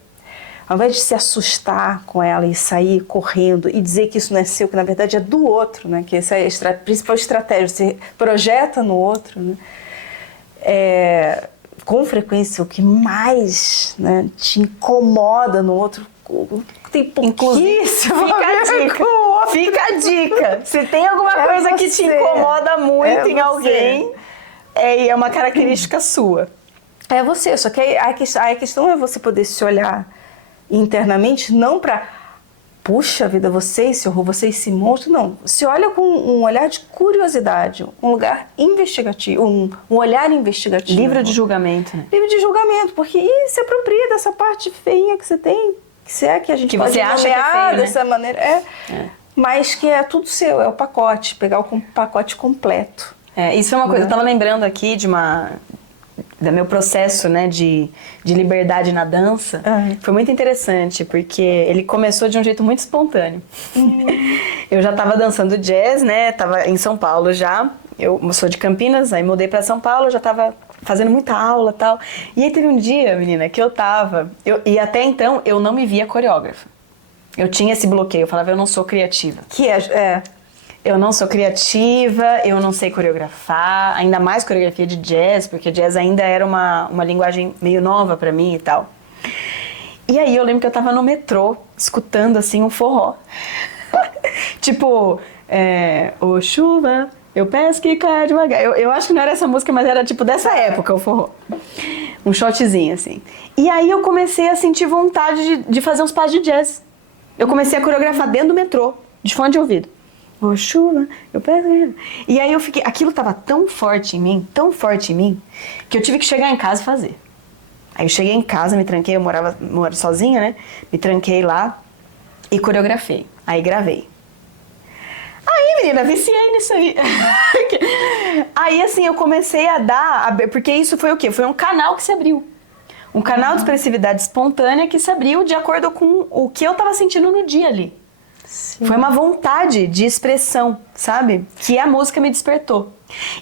ao invés de se assustar com ela e sair correndo e dizer que isso não é seu, que na verdade é do outro, né? Que essa é a principal estratégia, você projeta no outro, né? com frequência, o que mais, né, te incomoda no outro, tem pouquíssimo. Fica a dica. Se tem alguma coisa que te incomoda muito em alguém, é uma característica sua. É você, só que a questão é você poder se olhar internamente, não pra, puxa vida, você esse horror, você esse monstro, não. Se olha com um olhar de curiosidade, um lugar investigativo, um olhar investigativo. Livre de julgamento, né? Livre de julgamento, porque se apropria dessa parte feinha que você tem, que a gente que pode você acha que é feio, dessa maneira. Mas que é tudo seu, é o pacote, pegar o pacote completo. Isso é uma coisa, eu tava lembrando aqui do meu processo, né, de liberdade na dança. Foi muito interessante, porque ele começou de um jeito muito espontâneo. Eu já tava dançando jazz, né, tava em São Paulo já. Eu sou de Campinas, aí mudei pra São Paulo, já tava fazendo muita aula e tal. E aí teve um dia, menina, que e até então eu não me via coreógrafa. Eu tinha esse bloqueio, eu falava, eu não sou criativa. Eu não sou criativa, eu não sei coreografar, ainda mais coreografia de jazz, porque jazz ainda era uma linguagem meio nova pra mim e tal. E aí eu lembro que eu tava no metrô, escutando assim um forró. Tipo, ô chuva, eu peço que caia devagar. Eu acho que não era essa música, mas era tipo dessa época o forró. Um shotzinho assim. E aí eu comecei a sentir vontade de fazer uns passos de jazz. Eu comecei a coreografar dentro do metrô, de fone de ouvido. Ô chuva, eu peço. E aí aquilo tava tão forte em mim, que eu tive que chegar em casa e fazer. Aí eu cheguei em casa, me tranquei, eu moro sozinha, né? Me tranquei lá e coreografei. Aí gravei. Aí, menina, viciei nisso aí. Aí, assim, eu comecei porque isso foi o quê? Foi um canal que se abriu. Um canal de expressividade espontânea que se abriu de acordo com o que eu tava sentindo no dia ali. Sim. Foi uma vontade de expressão, sabe? Que a música me despertou.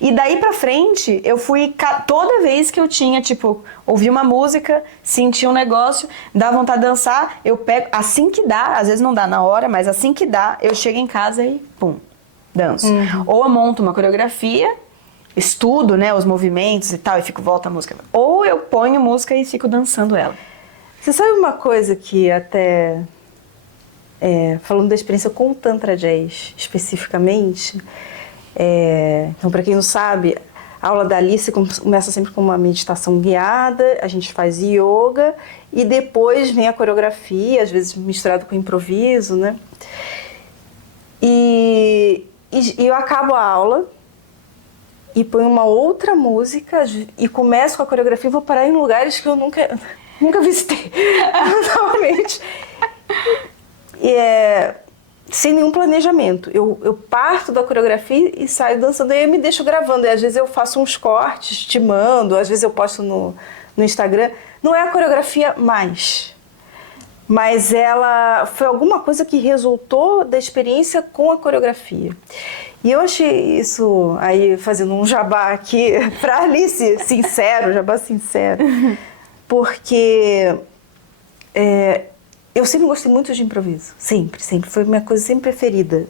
E daí pra frente, eu fui... Toda vez que eu tinha, tipo, ouvi uma música, senti um negócio, dá vontade de dançar, eu pego... Assim que dá, às vezes não dá na hora, mas assim que dá, eu chego em casa e, pum, danço. Ou eu monto uma coreografia, estudo, né, os movimentos e tal, e volta a música. Ou eu ponho música e fico dançando ela. Você sabe uma coisa que até... falando da experiência com o Tantra Jazz especificamente, então para quem não sabe, a aula da Alice começa sempre com uma meditação guiada, a gente faz yoga e depois vem a coreografia, às vezes misturado com improviso, né? E eu acabo a aula e ponho uma outra música e começo com a coreografia e vou parar em lugares que eu nunca visitei, normalmente. Sem nenhum planejamento. Eu parto da coreografia e saio dançando, e eu me deixo gravando. E às vezes eu faço uns cortes, te mando, às vezes eu posto no Instagram. Não é a coreografia mais, mas ela foi alguma coisa que resultou da experiência com a coreografia. E eu achei isso, aí fazendo um jabá aqui pra Alice, sincero, jabá sincero, porque... eu sempre gostei muito de improviso, sempre, foi minha coisa sempre preferida.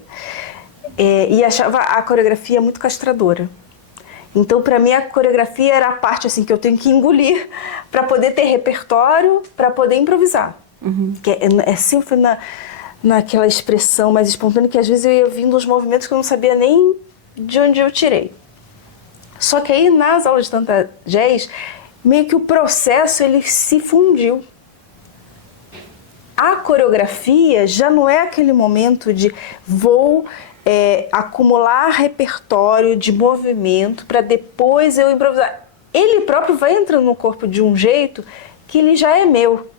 E achava a coreografia muito castradora. Então, para mim, a coreografia era a parte assim, que eu tenho que engolir para poder ter repertório, para poder improvisar. Que sempre naquela expressão mais espontânea, que às vezes eu ia vindo uns movimentos que eu não sabia nem de onde eu tirei. Só que aí, nas aulas de Tantra Jazz, meio que o processo ele se fundiu. A coreografia já não é aquele momento de vou acumular repertório de movimento para depois eu improvisar. Ele próprio vai entrando no corpo de um jeito que ele já é meu.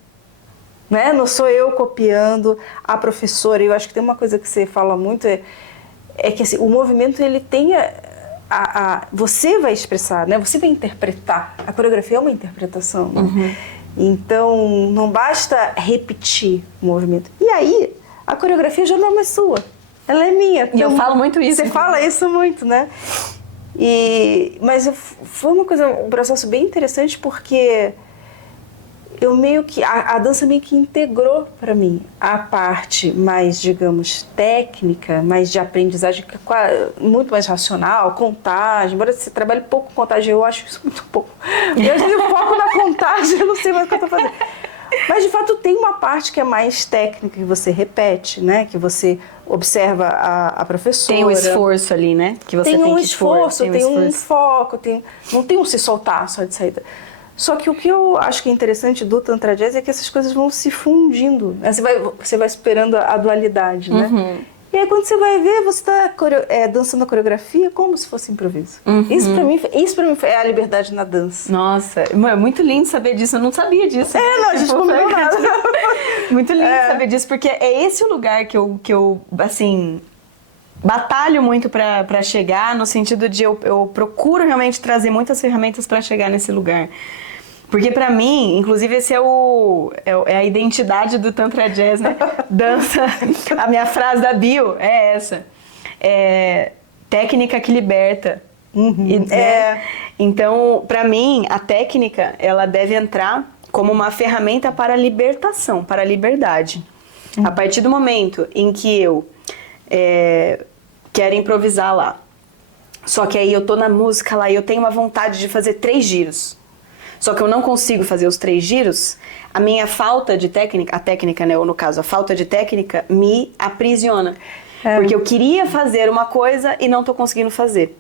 Né? Não sou eu copiando a professora. Eu acho que tem uma coisa que você fala muito, que assim, o movimento ele tem você vai expressar, né? Você vai interpretar. A coreografia é uma interpretação. Né? Então, não basta repetir o movimento. E aí, a coreografia já não é mais sua. Ela é minha. E eu falo muito isso. Você fala isso muito, né? Mas foi um processo bem interessante, porque eu meio que a dança meio que integrou para mim a parte mais, digamos, técnica, mais de aprendizagem, muito mais racional, contagem. Embora você trabalhe pouco com contagem, eu acho isso muito pouco. Eu acho que o foco na contagem, eu não sei mais o que eu tô fazendo. Mas de fato tem uma parte que é mais técnica, que você repete, né? Que você observa a professora. Tem o esforço ali, né? Que você tem tem um que esforço, expor, tem um foco, não tem um se soltar só de saída. Só que o que eu acho que é interessante do Tantra Jazz é que essas coisas vão se fundindo. Você vai esperando a dualidade, né? Uhum. E aí quando você vai ver, você está dançando a coreografia como se fosse improviso. Uhum. Isso pra mim é a liberdade na dança. Nossa, é muito lindo saber disso, eu não sabia disso. Não, a gente não combinou nada. Muito lindo saber disso, porque é esse o lugar que eu assim, batalho muito pra chegar, no sentido de eu procuro realmente trazer muitas ferramentas pra chegar nesse lugar. Porque pra mim, inclusive esse é a identidade do Tantra Jazz, né? Dança, a minha frase da bio é essa. Técnica que liberta. Uhum. Né? Então, pra mim, a técnica, ela deve entrar como uma ferramenta para a libertação, para a liberdade. Uhum. A partir do momento em que eu quero improvisar lá, só que aí eu tô na música lá e eu tenho uma vontade de fazer 3 giros. Só que eu não consigo fazer os 3 giros, a minha falta de técnica, a técnica, né, ou no caso, a falta de técnica, me aprisiona. Porque eu queria fazer uma coisa e não tô conseguindo fazer.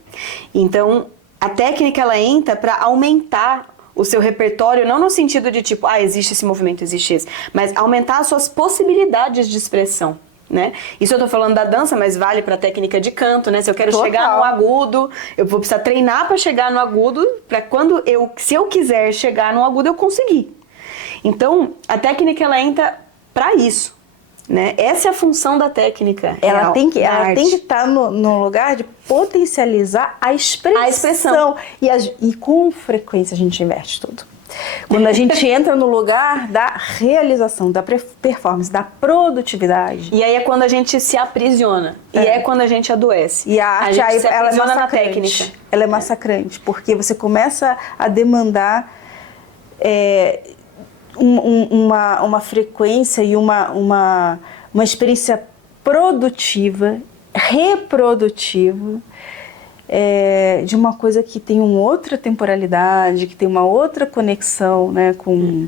Então, a técnica, ela entra para aumentar o seu repertório, não no sentido de tipo, existe esse movimento, existe esse, mas aumentar as suas possibilidades de expressão. Né? Isso eu tô falando da dança, mas vale pra técnica de canto, né? Se eu quero chegar no agudo, eu vou precisar treinar pra chegar no agudo, pra quando se eu quiser chegar no agudo, eu conseguir. Então, a técnica, ela entra pra isso, né? Essa é a função da técnica. Ela tem que estar no lugar de potencializar a expressão. E com frequência a gente inverte tudo. Quando a gente entra no lugar da realização, da performance, da produtividade. E aí é quando a gente se aprisiona. E é quando a gente adoece. E a arte, gente se ela é aprisiona na massacrante. técnica. Ela é massacrante, porque você começa a demandar uma frequência e uma experiência produtiva, reprodutiva, de uma coisa que tem uma outra temporalidade, que tem uma outra conexão, né, com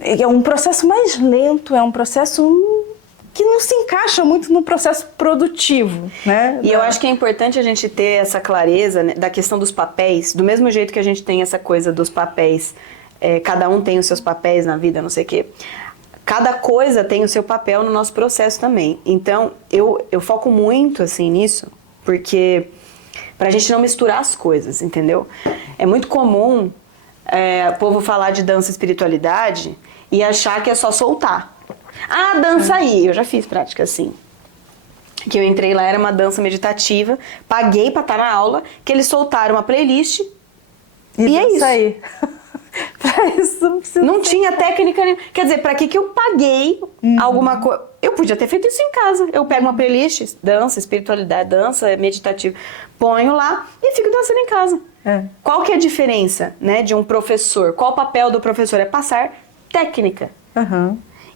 é um processo mais lento, é um processo que não se encaixa muito no processo produtivo, né? E eu acho que é importante a gente ter essa clareza, né, da questão dos papéis, do mesmo jeito que a gente tem essa coisa dos papéis, cada um tem os seus papéis na vida, não sei o quê. Cada coisa tem o seu papel no nosso processo também. Então, eu foco muito, assim, nisso, porque pra gente não misturar as coisas, entendeu? É muito comum o povo falar de dança e espiritualidade e achar que é só soltar. Dança aí. Eu já fiz prática assim. Que eu entrei lá, era uma dança meditativa, paguei pra estar na aula, que eles soltaram uma playlist e é isso. Aí. Pra isso não tinha técnica nenhuma. Quer dizer, pra que eu paguei alguma coisa? Eu podia ter feito isso em casa. Eu pego uma playlist, dança, espiritualidade, dança meditativa, ponho lá e fico dançando em casa. Qual que é a diferença, né, de um professor? Qual o papel do professor? É passar técnica.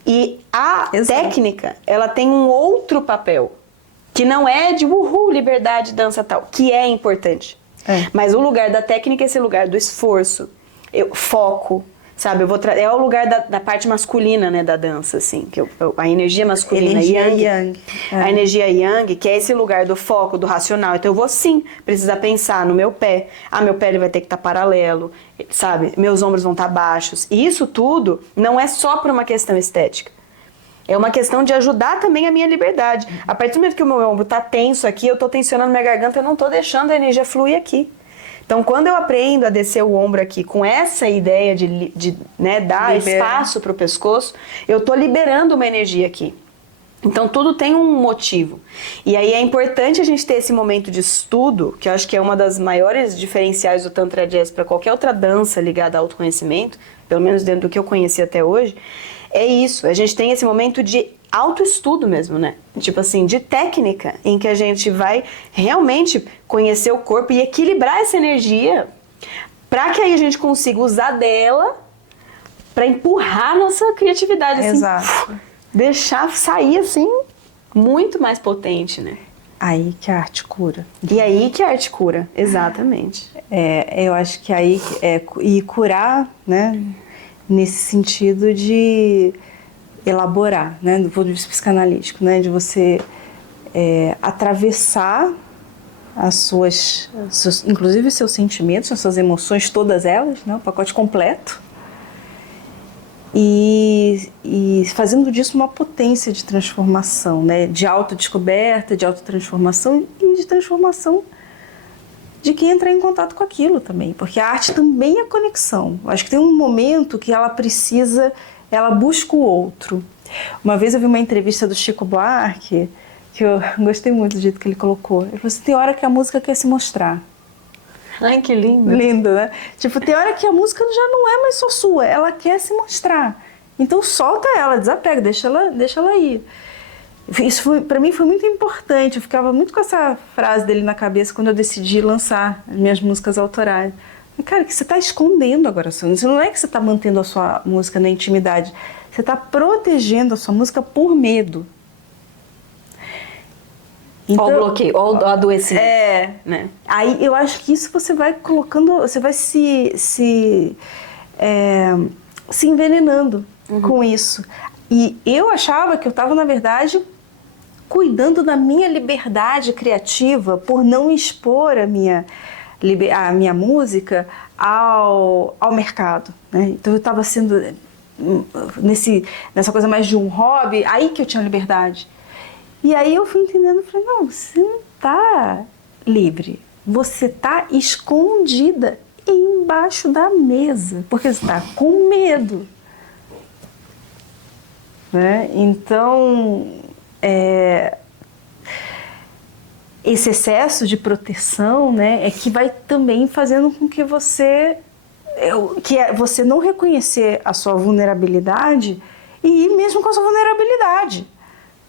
E a técnica, ela tem um outro papel, que não é de liberdade, dança tal, que é importante. Mas o lugar da técnica é esse lugar do esforço, foco, sabe? É o lugar da parte masculina, né, da dança, assim, que a energia masculina, yang. A energia yang, que é esse lugar do foco, do racional. Então eu vou sim precisar pensar no meu pé. Meu pé ele vai ter que estar paralelo, sabe? Meus ombros vão estar baixos. E isso tudo não é só por uma questão estética. É uma questão de ajudar também a minha liberdade. A partir do momento que o meu ombro tá tenso aqui, eu tô tensionando minha garganta, eu não tô deixando a energia fluir aqui. Então, quando eu aprendo a descer o ombro aqui com essa ideia de né, dar espaço para o pescoço, eu tô liberando uma energia aqui. Então, tudo tem um motivo. E aí é importante a gente ter esse momento de estudo, que eu acho que é uma das maiores diferenciais do Tantra Jazz para qualquer outra dança ligada ao autoconhecimento, pelo menos dentro do que eu conheci até hoje, é isso. A gente tem esse momento de autoestudo mesmo, né? Tipo assim, de técnica, em que a gente vai realmente conhecer o corpo e equilibrar essa energia para que aí a gente consiga usar dela para empurrar a nossa criatividade, assim. Exato. Deixar sair, assim, muito mais potente, né? Aí que a arte cura. E aí que a arte cura, exatamente. Eu acho que aí e curar, né, nesse sentido de elaborar, né, do ponto de vista psicanalítico, né, de você atravessar inclusive os seus sentimentos, as suas emoções, todas elas, né, o pacote completo, e fazendo disso uma potência de transformação, né, de autodescoberta, de autotransformação e de transformação de quem entrar em contato com aquilo também, porque a arte também é conexão. Acho que tem um momento que ela busca o outro. Uma vez eu vi uma entrevista do Chico Buarque, que eu gostei muito do jeito que ele colocou. Ele falou assim, tem hora que a música quer se mostrar. Ai, que lindo. Lindo, né? Tipo, tem hora que a música já não é mais só sua, ela quer se mostrar. Então solta ela, desapega, deixa ela ir. Isso para mim foi muito importante. Eu ficava muito com essa frase dele na cabeça quando eu decidi lançar as minhas músicas autorais. Cara, que você está escondendo agora. Isso não é que você está mantendo a sua música na intimidade. Você está protegendo a sua música por medo. Então, ou o bloqueio, ou o adoecimento. Né? Aí eu acho que isso você vai colocando, você vai se envenenando com isso. E eu achava que eu estava, na verdade, cuidando da minha liberdade criativa por não expor a minha música ao mercado. Né? Então eu estava sendo nessa coisa mais de um hobby, aí que eu tinha liberdade. E aí eu fui entendendo, falei, não, você não está livre, você está escondida embaixo da mesa, porque você está com medo. Né? Então, esse excesso de proteção, né, é que vai também fazendo com que você não reconhecer a sua vulnerabilidade e ir mesmo com a sua vulnerabilidade.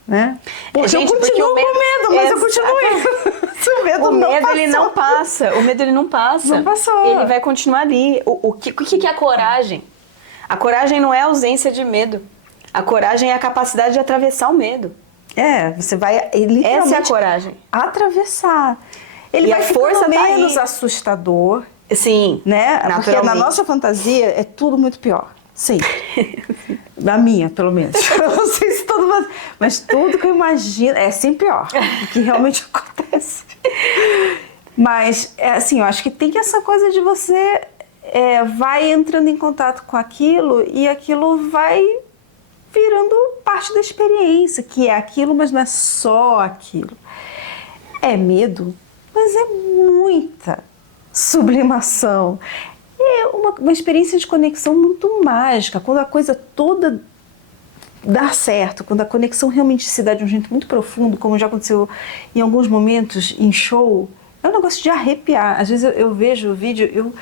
Né? Porque eu continuo com medo, mas eu continuo indo. O medo ele não passa. O medo ele não passa. Não passou. Ele vai continuar ali. O que é a coragem? A coragem não é a ausência de medo. A coragem é a capacidade de atravessar o medo. Você vai literalmente essa é a coragem. Atravessar. Ele vai ficando menos assustador. Sim, né? Porque na nossa fantasia é tudo muito pior. Sim. Na minha, pelo menos. Eu não sei se todo mundo... Mas tudo que eu imagino é sempre pior do que realmente acontece. Mas, assim, eu acho que tem essa coisa de você vai entrando em contato com aquilo e aquilo vai virando parte da experiência, que é aquilo, mas não é só aquilo. É medo, mas é muita sublimação. É uma experiência de conexão muito mágica, quando a coisa toda dá certo, quando a conexão realmente se dá de um jeito muito profundo, como já aconteceu em alguns momentos em show, é um negócio de arrepiar. Às vezes eu vejo o vídeo, eu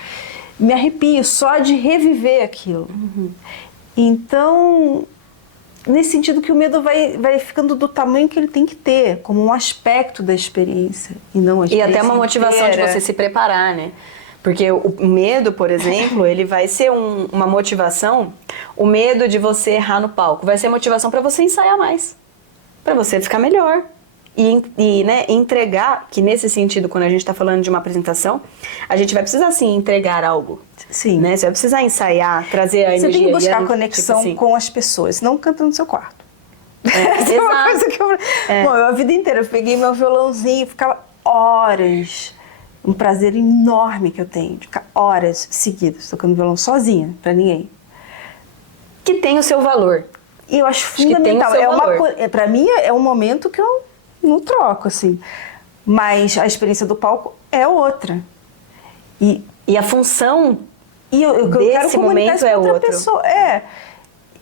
me arrepio só de reviver aquilo. Uhum. Então, nesse sentido que o medo vai ficando do tamanho que ele tem que ter, como um aspecto da experiência, e não a experiência e até uma motivação inteira. De você se preparar, né? Porque o medo, por exemplo, ele vai ser uma motivação. O medo de você errar no palco vai ser motivação para você ensaiar mais, para você ficar melhor. E né, entregar, que nesse sentido, quando a gente está falando de uma apresentação, a gente vai precisar sim entregar algo. Sim. Né? Você vai precisar ensaiar, trazer a energia. Você tem que buscar conexão tipo assim. Com as pessoas, não canta no seu quarto. Essa é uma coisa que Bom, a vida inteira eu peguei meu violãozinho e ficava horas. Um prazer enorme que eu tenho de ficar horas seguidas tocando violão sozinha, pra ninguém. Que tem o seu valor. E eu acho fundamental. Pra mim é um momento que eu não troco, assim. Mas a experiência do palco é outra. E a função eu desse momento é outra. Pessoa.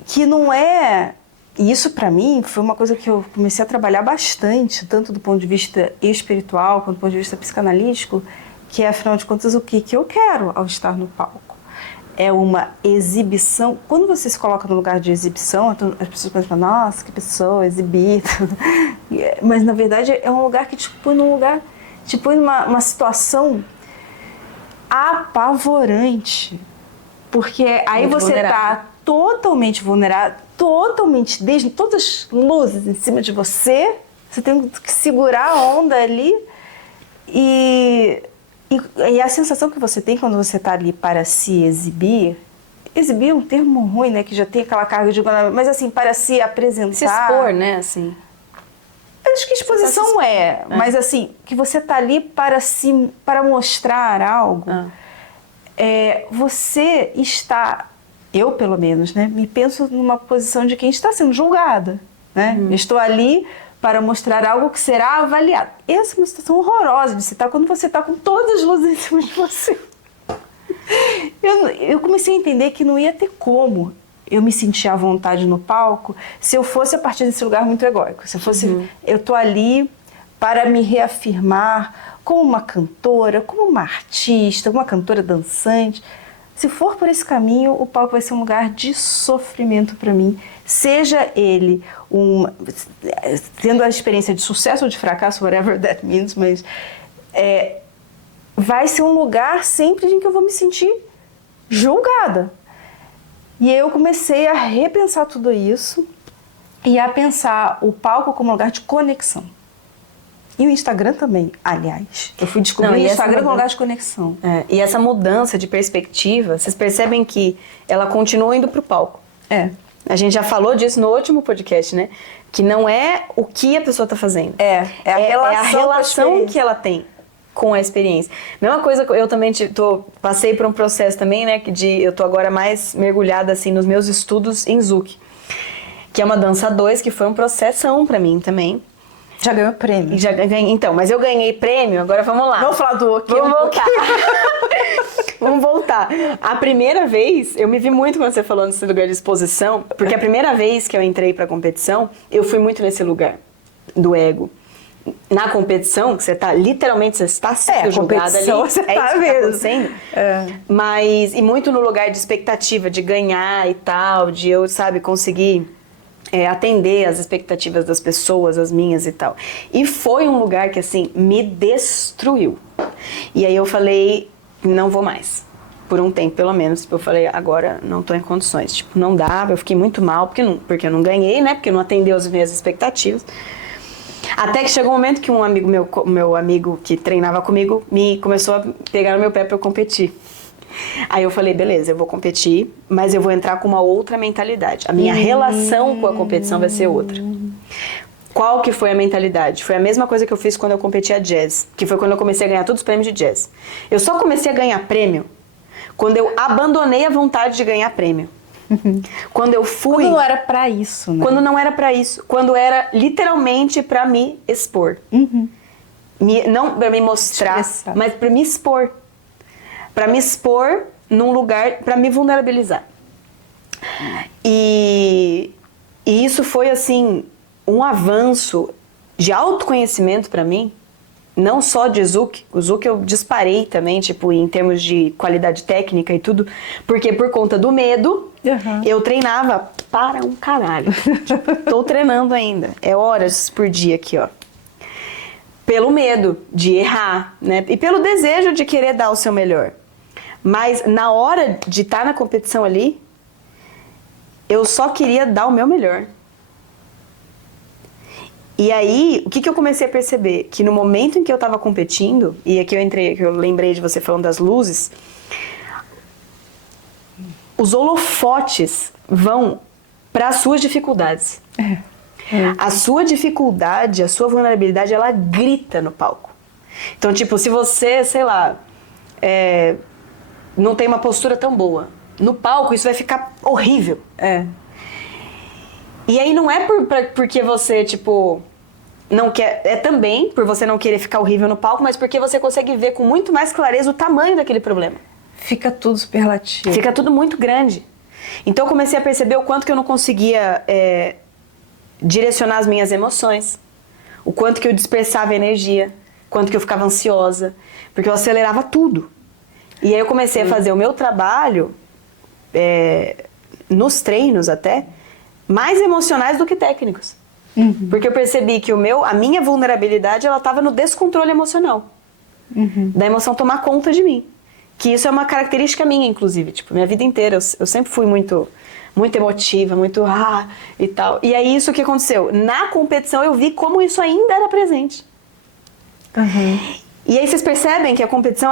Que não é... E isso, pra mim, foi uma coisa que eu comecei a trabalhar bastante, tanto do ponto de vista espiritual, quanto do ponto de vista psicanalítico, que é, afinal de contas, o que eu quero ao estar no palco. É uma exibição. Quando você se coloca no lugar de exibição, as pessoas podem falar, nossa, que pessoa, exibida. Mas, na verdade, é um lugar que te põe numa situação apavorante. Porque aí muito você está totalmente vulnerável, totalmente, desde todas as luzes em cima de você. Você tem que segurar a onda ali. E a sensação que você tem quando você está ali para se exibir é um termo ruim, né? Que já tem aquela carga de... Mas assim, para se apresentar... Se expor, né? Assim. Acho que exposição mas assim, que você está ali para mostrar algo. Você está... Eu, pelo menos, né? Me penso numa posição de quem está sendo julgada, né? Eu estou ali para mostrar algo que será avaliado. Essa é uma situação horrorosa de se estar quando você está com todas as luzes em cima de você. Eu comecei a entender que não ia ter como eu me sentir à vontade no palco se eu fosse a partir desse lugar muito egóico. Se eu fosse, eu tô ali para me reafirmar como uma cantora, como uma artista, uma cantora dançante. Se for por esse caminho, o palco vai ser um lugar de sofrimento para mim. Seja ele tendo a experiência de sucesso ou de fracasso, whatever that means, mas vai ser um lugar sempre em que eu vou me sentir julgada. E eu comecei a repensar tudo isso e a pensar o palco como lugar de conexão. E o Instagram também, aliás. Eu fui descobrir o Instagram como lugar de conexão. E essa mudança de perspectiva, vocês percebem que ela continua indo pro palco. A gente já falou disso no último podcast, né? Que não é o que a pessoa tá fazendo. É a relação que ela tem com a experiência. Mesma coisa, eu também passei por um processo também, né? Eu tô agora mais mergulhada, assim, nos meus estudos em Zouk. Que é uma dança 2, que foi um processão pra mim também. Já ganhou prêmio. Já ganhei, então, mas eu ganhei prêmio, agora vamos lá. Vamos falar do Oki. Vamos voltar. Vamos voltar. A primeira vez, eu me vi muito quando você falou nesse lugar de exposição, porque a primeira vez que eu entrei pra competição, eu fui muito nesse lugar do ego. Na competição, que você tá, literalmente, você está sendo julgada ali. Você tá mesmo. Mas, e muito no lugar de expectativa, de ganhar e tal, de eu, sabe, conseguir atender as expectativas das pessoas, as minhas e tal. E foi um lugar que, assim, me destruiu. E aí eu falei, não vou mais. Por um tempo, pelo menos. Eu falei, agora não tô em condições. Tipo, não dá, eu fiquei muito mal, porque eu não ganhei, né? Porque não atendeu as minhas expectativas. Até que chegou um momento que um amigo meu amigo que treinava comigo, começou a pegar no meu pé pra eu competir. Aí eu falei, beleza, eu vou competir, mas eu vou entrar com uma outra mentalidade. A minha relação com a competição vai ser outra. Qual que foi a mentalidade? Foi a mesma coisa que eu fiz quando eu competi a jazz, que foi quando eu comecei a ganhar todos os prêmios de jazz. Eu só comecei a ganhar prêmio quando eu abandonei a vontade de ganhar prêmio. Quando eu fui... Quando não era pra isso, né? Quando não era pra isso. Quando era literalmente pra me expor. Não pra me mostrar, mas pra me expor. Pra me expor num lugar, pra me vulnerabilizar. E isso foi, assim, um avanço de autoconhecimento pra mim. Não só de Zouk. O Zouk eu disparei também, tipo, em termos de qualidade técnica e tudo. Porque por conta do medo, eu treinava para um caralho. Tipo, tô treinando ainda. É horas por dia aqui, ó. Pelo medo de errar, né? E pelo desejo de querer dar o seu melhor. Mas na hora de estar na competição ali, eu só queria dar o meu melhor. E aí, o que eu comecei a perceber? Que no momento em que eu estava competindo, e aqui que eu lembrei de você falando das luzes, os holofotes vão para as suas dificuldades. A sua dificuldade, a sua vulnerabilidade, ela grita no palco. Então, tipo, se você, sei lá, não tem uma postura tão boa, no palco isso vai ficar horrível. E aí não é porque você, tipo, não quer... É também por você não querer ficar horrível no palco, mas porque você consegue ver com muito mais clareza o tamanho daquele problema. Fica tudo superlativo. Fica tudo muito grande. Então eu comecei a perceber o quanto que eu não conseguia direcionar as minhas emoções. O quanto que eu dispersava energia. O quanto que eu ficava ansiosa. Porque eu acelerava tudo. E aí eu comecei a fazer o meu trabalho, nos treinos até, mais emocionais do que técnicos. Porque eu percebi que a minha vulnerabilidade, ela estava no descontrole emocional. Da emoção tomar conta de mim. Que isso é uma característica minha, inclusive. Tipo, minha vida inteira, eu sempre fui muito muito emotiva, muito e tal. E aí isso que aconteceu. Na competição eu vi como isso ainda era presente. E aí vocês percebem que a competição,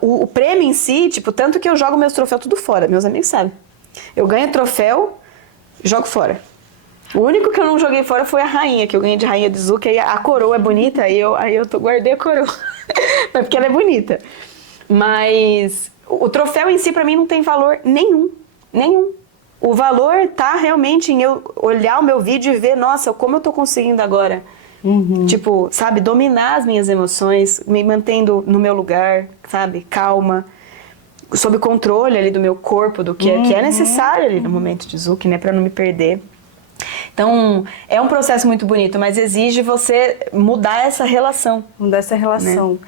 o prêmio em si, tipo, tanto que eu jogo meus troféus tudo fora, meus amigos sabem. Eu ganho troféu, jogo fora. O único que eu não joguei fora foi a rainha, que eu ganhei de rainha de Zuki, aí a coroa é bonita, aí eu guardei a coroa. Mas porque ela é bonita. Mas o troféu em si, pra mim, não tem valor nenhum. Nenhum. O valor tá realmente em eu olhar o meu vídeo e ver, nossa, como eu tô conseguindo agora. Tipo, sabe, dominar as minhas emoções, me mantendo no meu lugar, sabe, calma, sob controle ali do meu corpo, do que é necessário ali no momento de Zuki, né, pra não me perder. Então, é um processo muito bonito, mas exige você mudar essa relação. Mudar essa relação.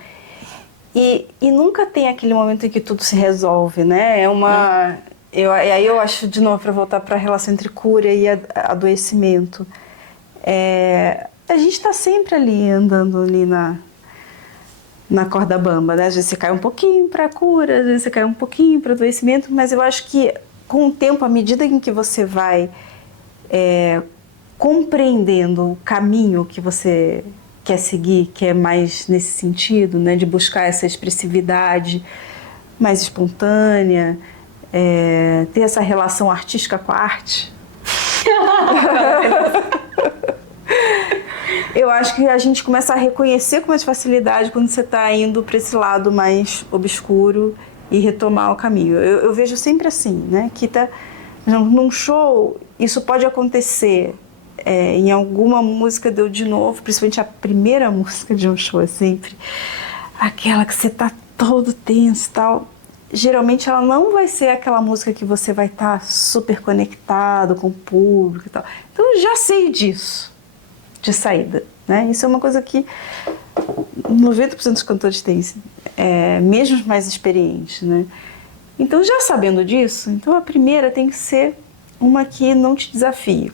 Né? E nunca tem aquele momento em que tudo se resolve, né? É uma... E aí eu acho, de novo, para voltar para a relação entre cura e adoecimento. A gente está sempre ali, andando ali na corda bamba, né? Às vezes você cai um pouquinho para a cura, às vezes você cai um pouquinho para o adoecimento, mas eu acho que com o tempo, à medida em que você vai compreendendo o caminho que você quer seguir, que é mais nesse sentido, né? De buscar essa expressividade mais espontânea, ter essa relação artística com a arte. Eu acho que a gente começa a reconhecer com mais facilidade quando você está indo para esse lado mais obscuro e retomar o caminho. Eu vejo sempre assim, né? Que num show, isso pode acontecer em alguma música deu de novo, principalmente a primeira música de um show é sempre aquela que você está todo tenso e tal. Geralmente ela não vai ser aquela música que você vai estar super conectado com o público e tal. Então eu já sei disso, de saída, né? Isso é uma coisa que 90% dos cantores têm, mesmo os mais experientes, né? Então, já sabendo disso, então a primeira tem que ser uma que não te desafie,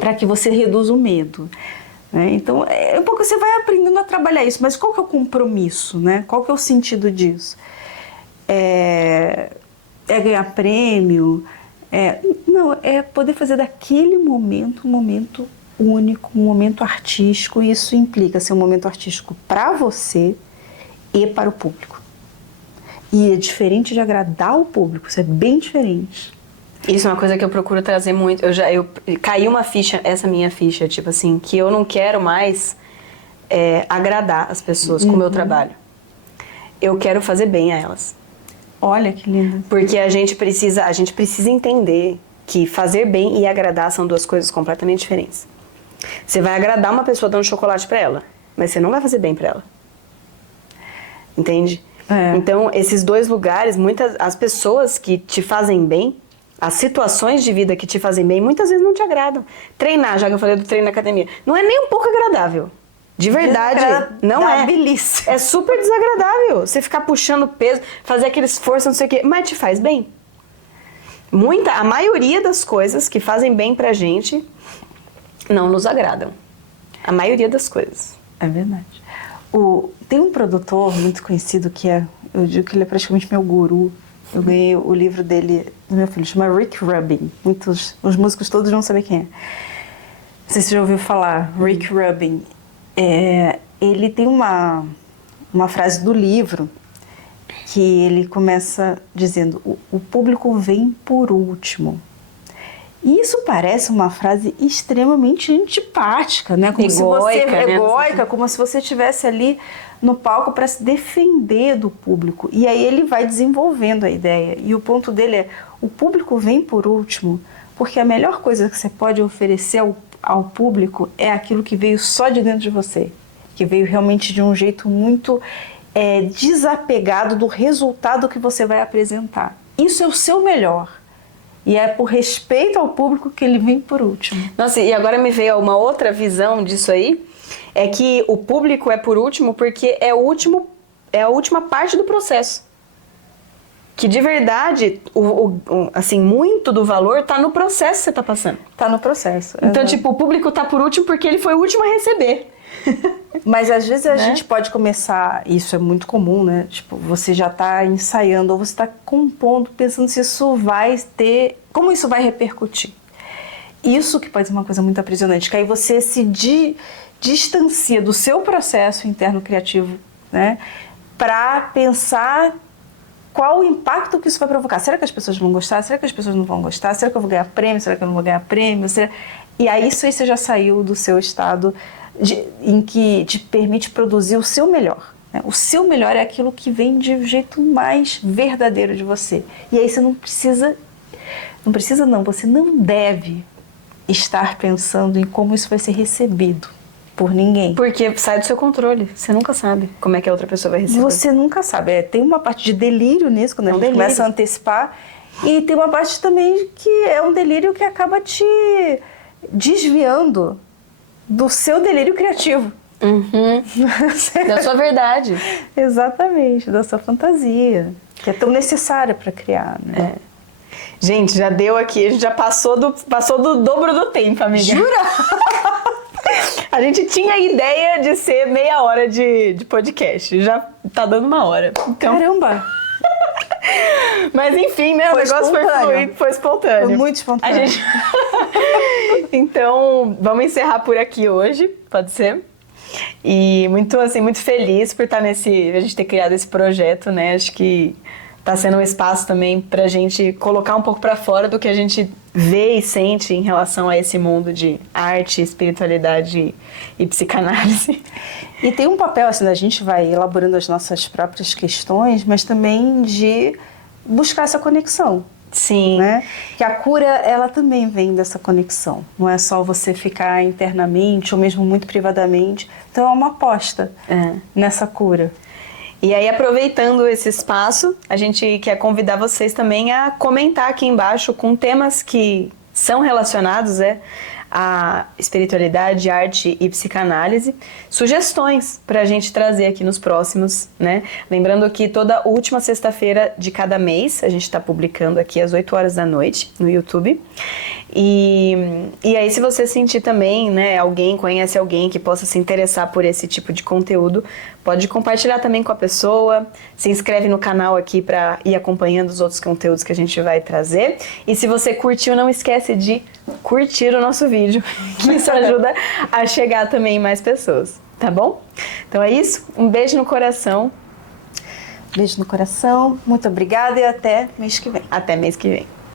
para que você reduza o medo, né? Então, um pouco você vai aprendendo a trabalhar isso, mas qual que é o compromisso, né? Qual que é o sentido disso? É ganhar prêmio? Não, é poder fazer daquele momento um momento único, um momento artístico, e isso implica ser um momento artístico para você e para o público. E é diferente de agradar o público, isso é bem diferente. Isso é uma coisa que eu procuro trazer muito. Eu caí uma ficha, essa minha ficha, tipo assim, que eu não quero mais agradar as pessoas com o meu trabalho. Eu quero fazer bem a elas. Olha que lindo. Porque a gente precisa entender que fazer bem e agradar são duas coisas completamente diferentes. Você vai agradar uma pessoa dando chocolate pra ela, mas você não vai fazer bem pra ela. Entende? Então, esses dois lugares, as pessoas que te fazem bem, as situações de vida que te fazem bem, muitas vezes não te agradam. Treinar, já que eu falei do treino na academia, não é nem um pouco agradável. De verdade, não é. É super desagradável. Você ficar puxando peso, fazer aquele esforço, não sei o quê, mas te faz bem. A maioria das coisas que fazem bem pra gente não nos agradam. A maioria das coisas. É verdade. Tem um produtor muito conhecido que eu digo que ele é praticamente meu guru. Eu ganhei o livro dele do meu filho, chama Rick Rubin. Os músicos todos vão saber quem é. Não sei se você já ouviu falar, Rick Rubin. Ele tem uma frase do livro que ele começa dizendo: o público vem por último. E isso parece uma frase extremamente antipática, né? Como egóica, como se você estivesse ali no palco para se defender do público. E aí ele vai desenvolvendo a ideia. E o ponto dele é: o público vem por último, porque a melhor coisa que você pode oferecer ao público é aquilo que veio só de dentro de você, que veio realmente de um jeito muito desapegado do resultado que você vai apresentar. Isso é o seu melhor. E é por respeito ao público que ele vem por último. Nossa, e agora me veio uma outra visão disso aí, é que o público é por último porque é a última parte do processo. Que de verdade, assim, muito do valor tá no processo que você tá passando. Tá no processo. Então, tipo, o público tá por último porque ele foi o último a receber. Mas às vezes a gente pode começar, isso é muito comum, né? Tipo, você já está ensaiando ou você está compondo, pensando se isso vai ter, como isso vai repercutir. Isso que pode ser uma coisa muito aprisionante, que aí você se distancia do seu processo interno criativo, né? Para pensar qual o impacto que isso vai provocar. Será que as pessoas vão gostar? Será que as pessoas não vão gostar? Será que eu vou ganhar prêmio? Será que eu não vou ganhar prêmio? E aí isso aí você já saiu do seu estado em que te permite produzir o seu melhor. Né? O seu melhor é aquilo que vem de um jeito mais verdadeiro de você. E aí você você não deve estar pensando em como isso vai ser recebido por ninguém. Porque sai do seu controle. Você nunca sabe como é que a outra pessoa vai receber. Você nunca sabe. Tem uma parte de delírio nisso, quando a gente começa a antecipar. E tem uma parte também que é um delírio que acaba te desviando do seu delírio criativo. Uhum. Da sua verdade. Exatamente, da sua fantasia, que é tão necessária para criar, né? Gente, já deu aqui, a gente já passou do dobro do tempo, amiga. Jura? A gente tinha a ideia de ser meia hora de podcast, já tá dando 1 hora. Então... Caramba! Mas enfim, né? O negócio foi fluido, foi espontâneo. Foi muito espontâneo. Então, vamos encerrar por aqui hoje, pode ser? E muito feliz por estar a gente ter criado esse projeto, né? Acho que tá sendo um espaço também pra gente colocar um pouco pra fora do que a gente vê e sente em relação a esse mundo de arte, espiritualidade e psicanálise. E tem um papel, assim, a gente vai elaborando as nossas próprias questões, mas também de buscar essa conexão. Sim. Né? Que a cura, ela também vem dessa conexão. Não é só você ficar internamente ou mesmo muito privadamente. Então é uma aposta nessa cura. E aí, aproveitando esse espaço, a gente quer convidar vocês também a comentar aqui embaixo com temas que são relacionados a espiritualidade, arte e psicanálise, sugestões para a gente trazer aqui nos próximos, né? Lembrando que toda última sexta-feira de cada mês a gente está publicando aqui às 8 horas da noite no YouTube. E aí, se você sentir também, né, conhece alguém que possa se interessar por esse tipo de conteúdo, pode compartilhar também com a pessoa, se inscreve no canal aqui para ir acompanhando os outros conteúdos que a gente vai trazer. E se você curtiu, não esquece de curtir o nosso vídeo, que isso ajuda a chegar também em mais pessoas, tá bom? Então é isso, um beijo no coração. Beijo no coração, muito obrigada e até mês que vem. Até mês que vem.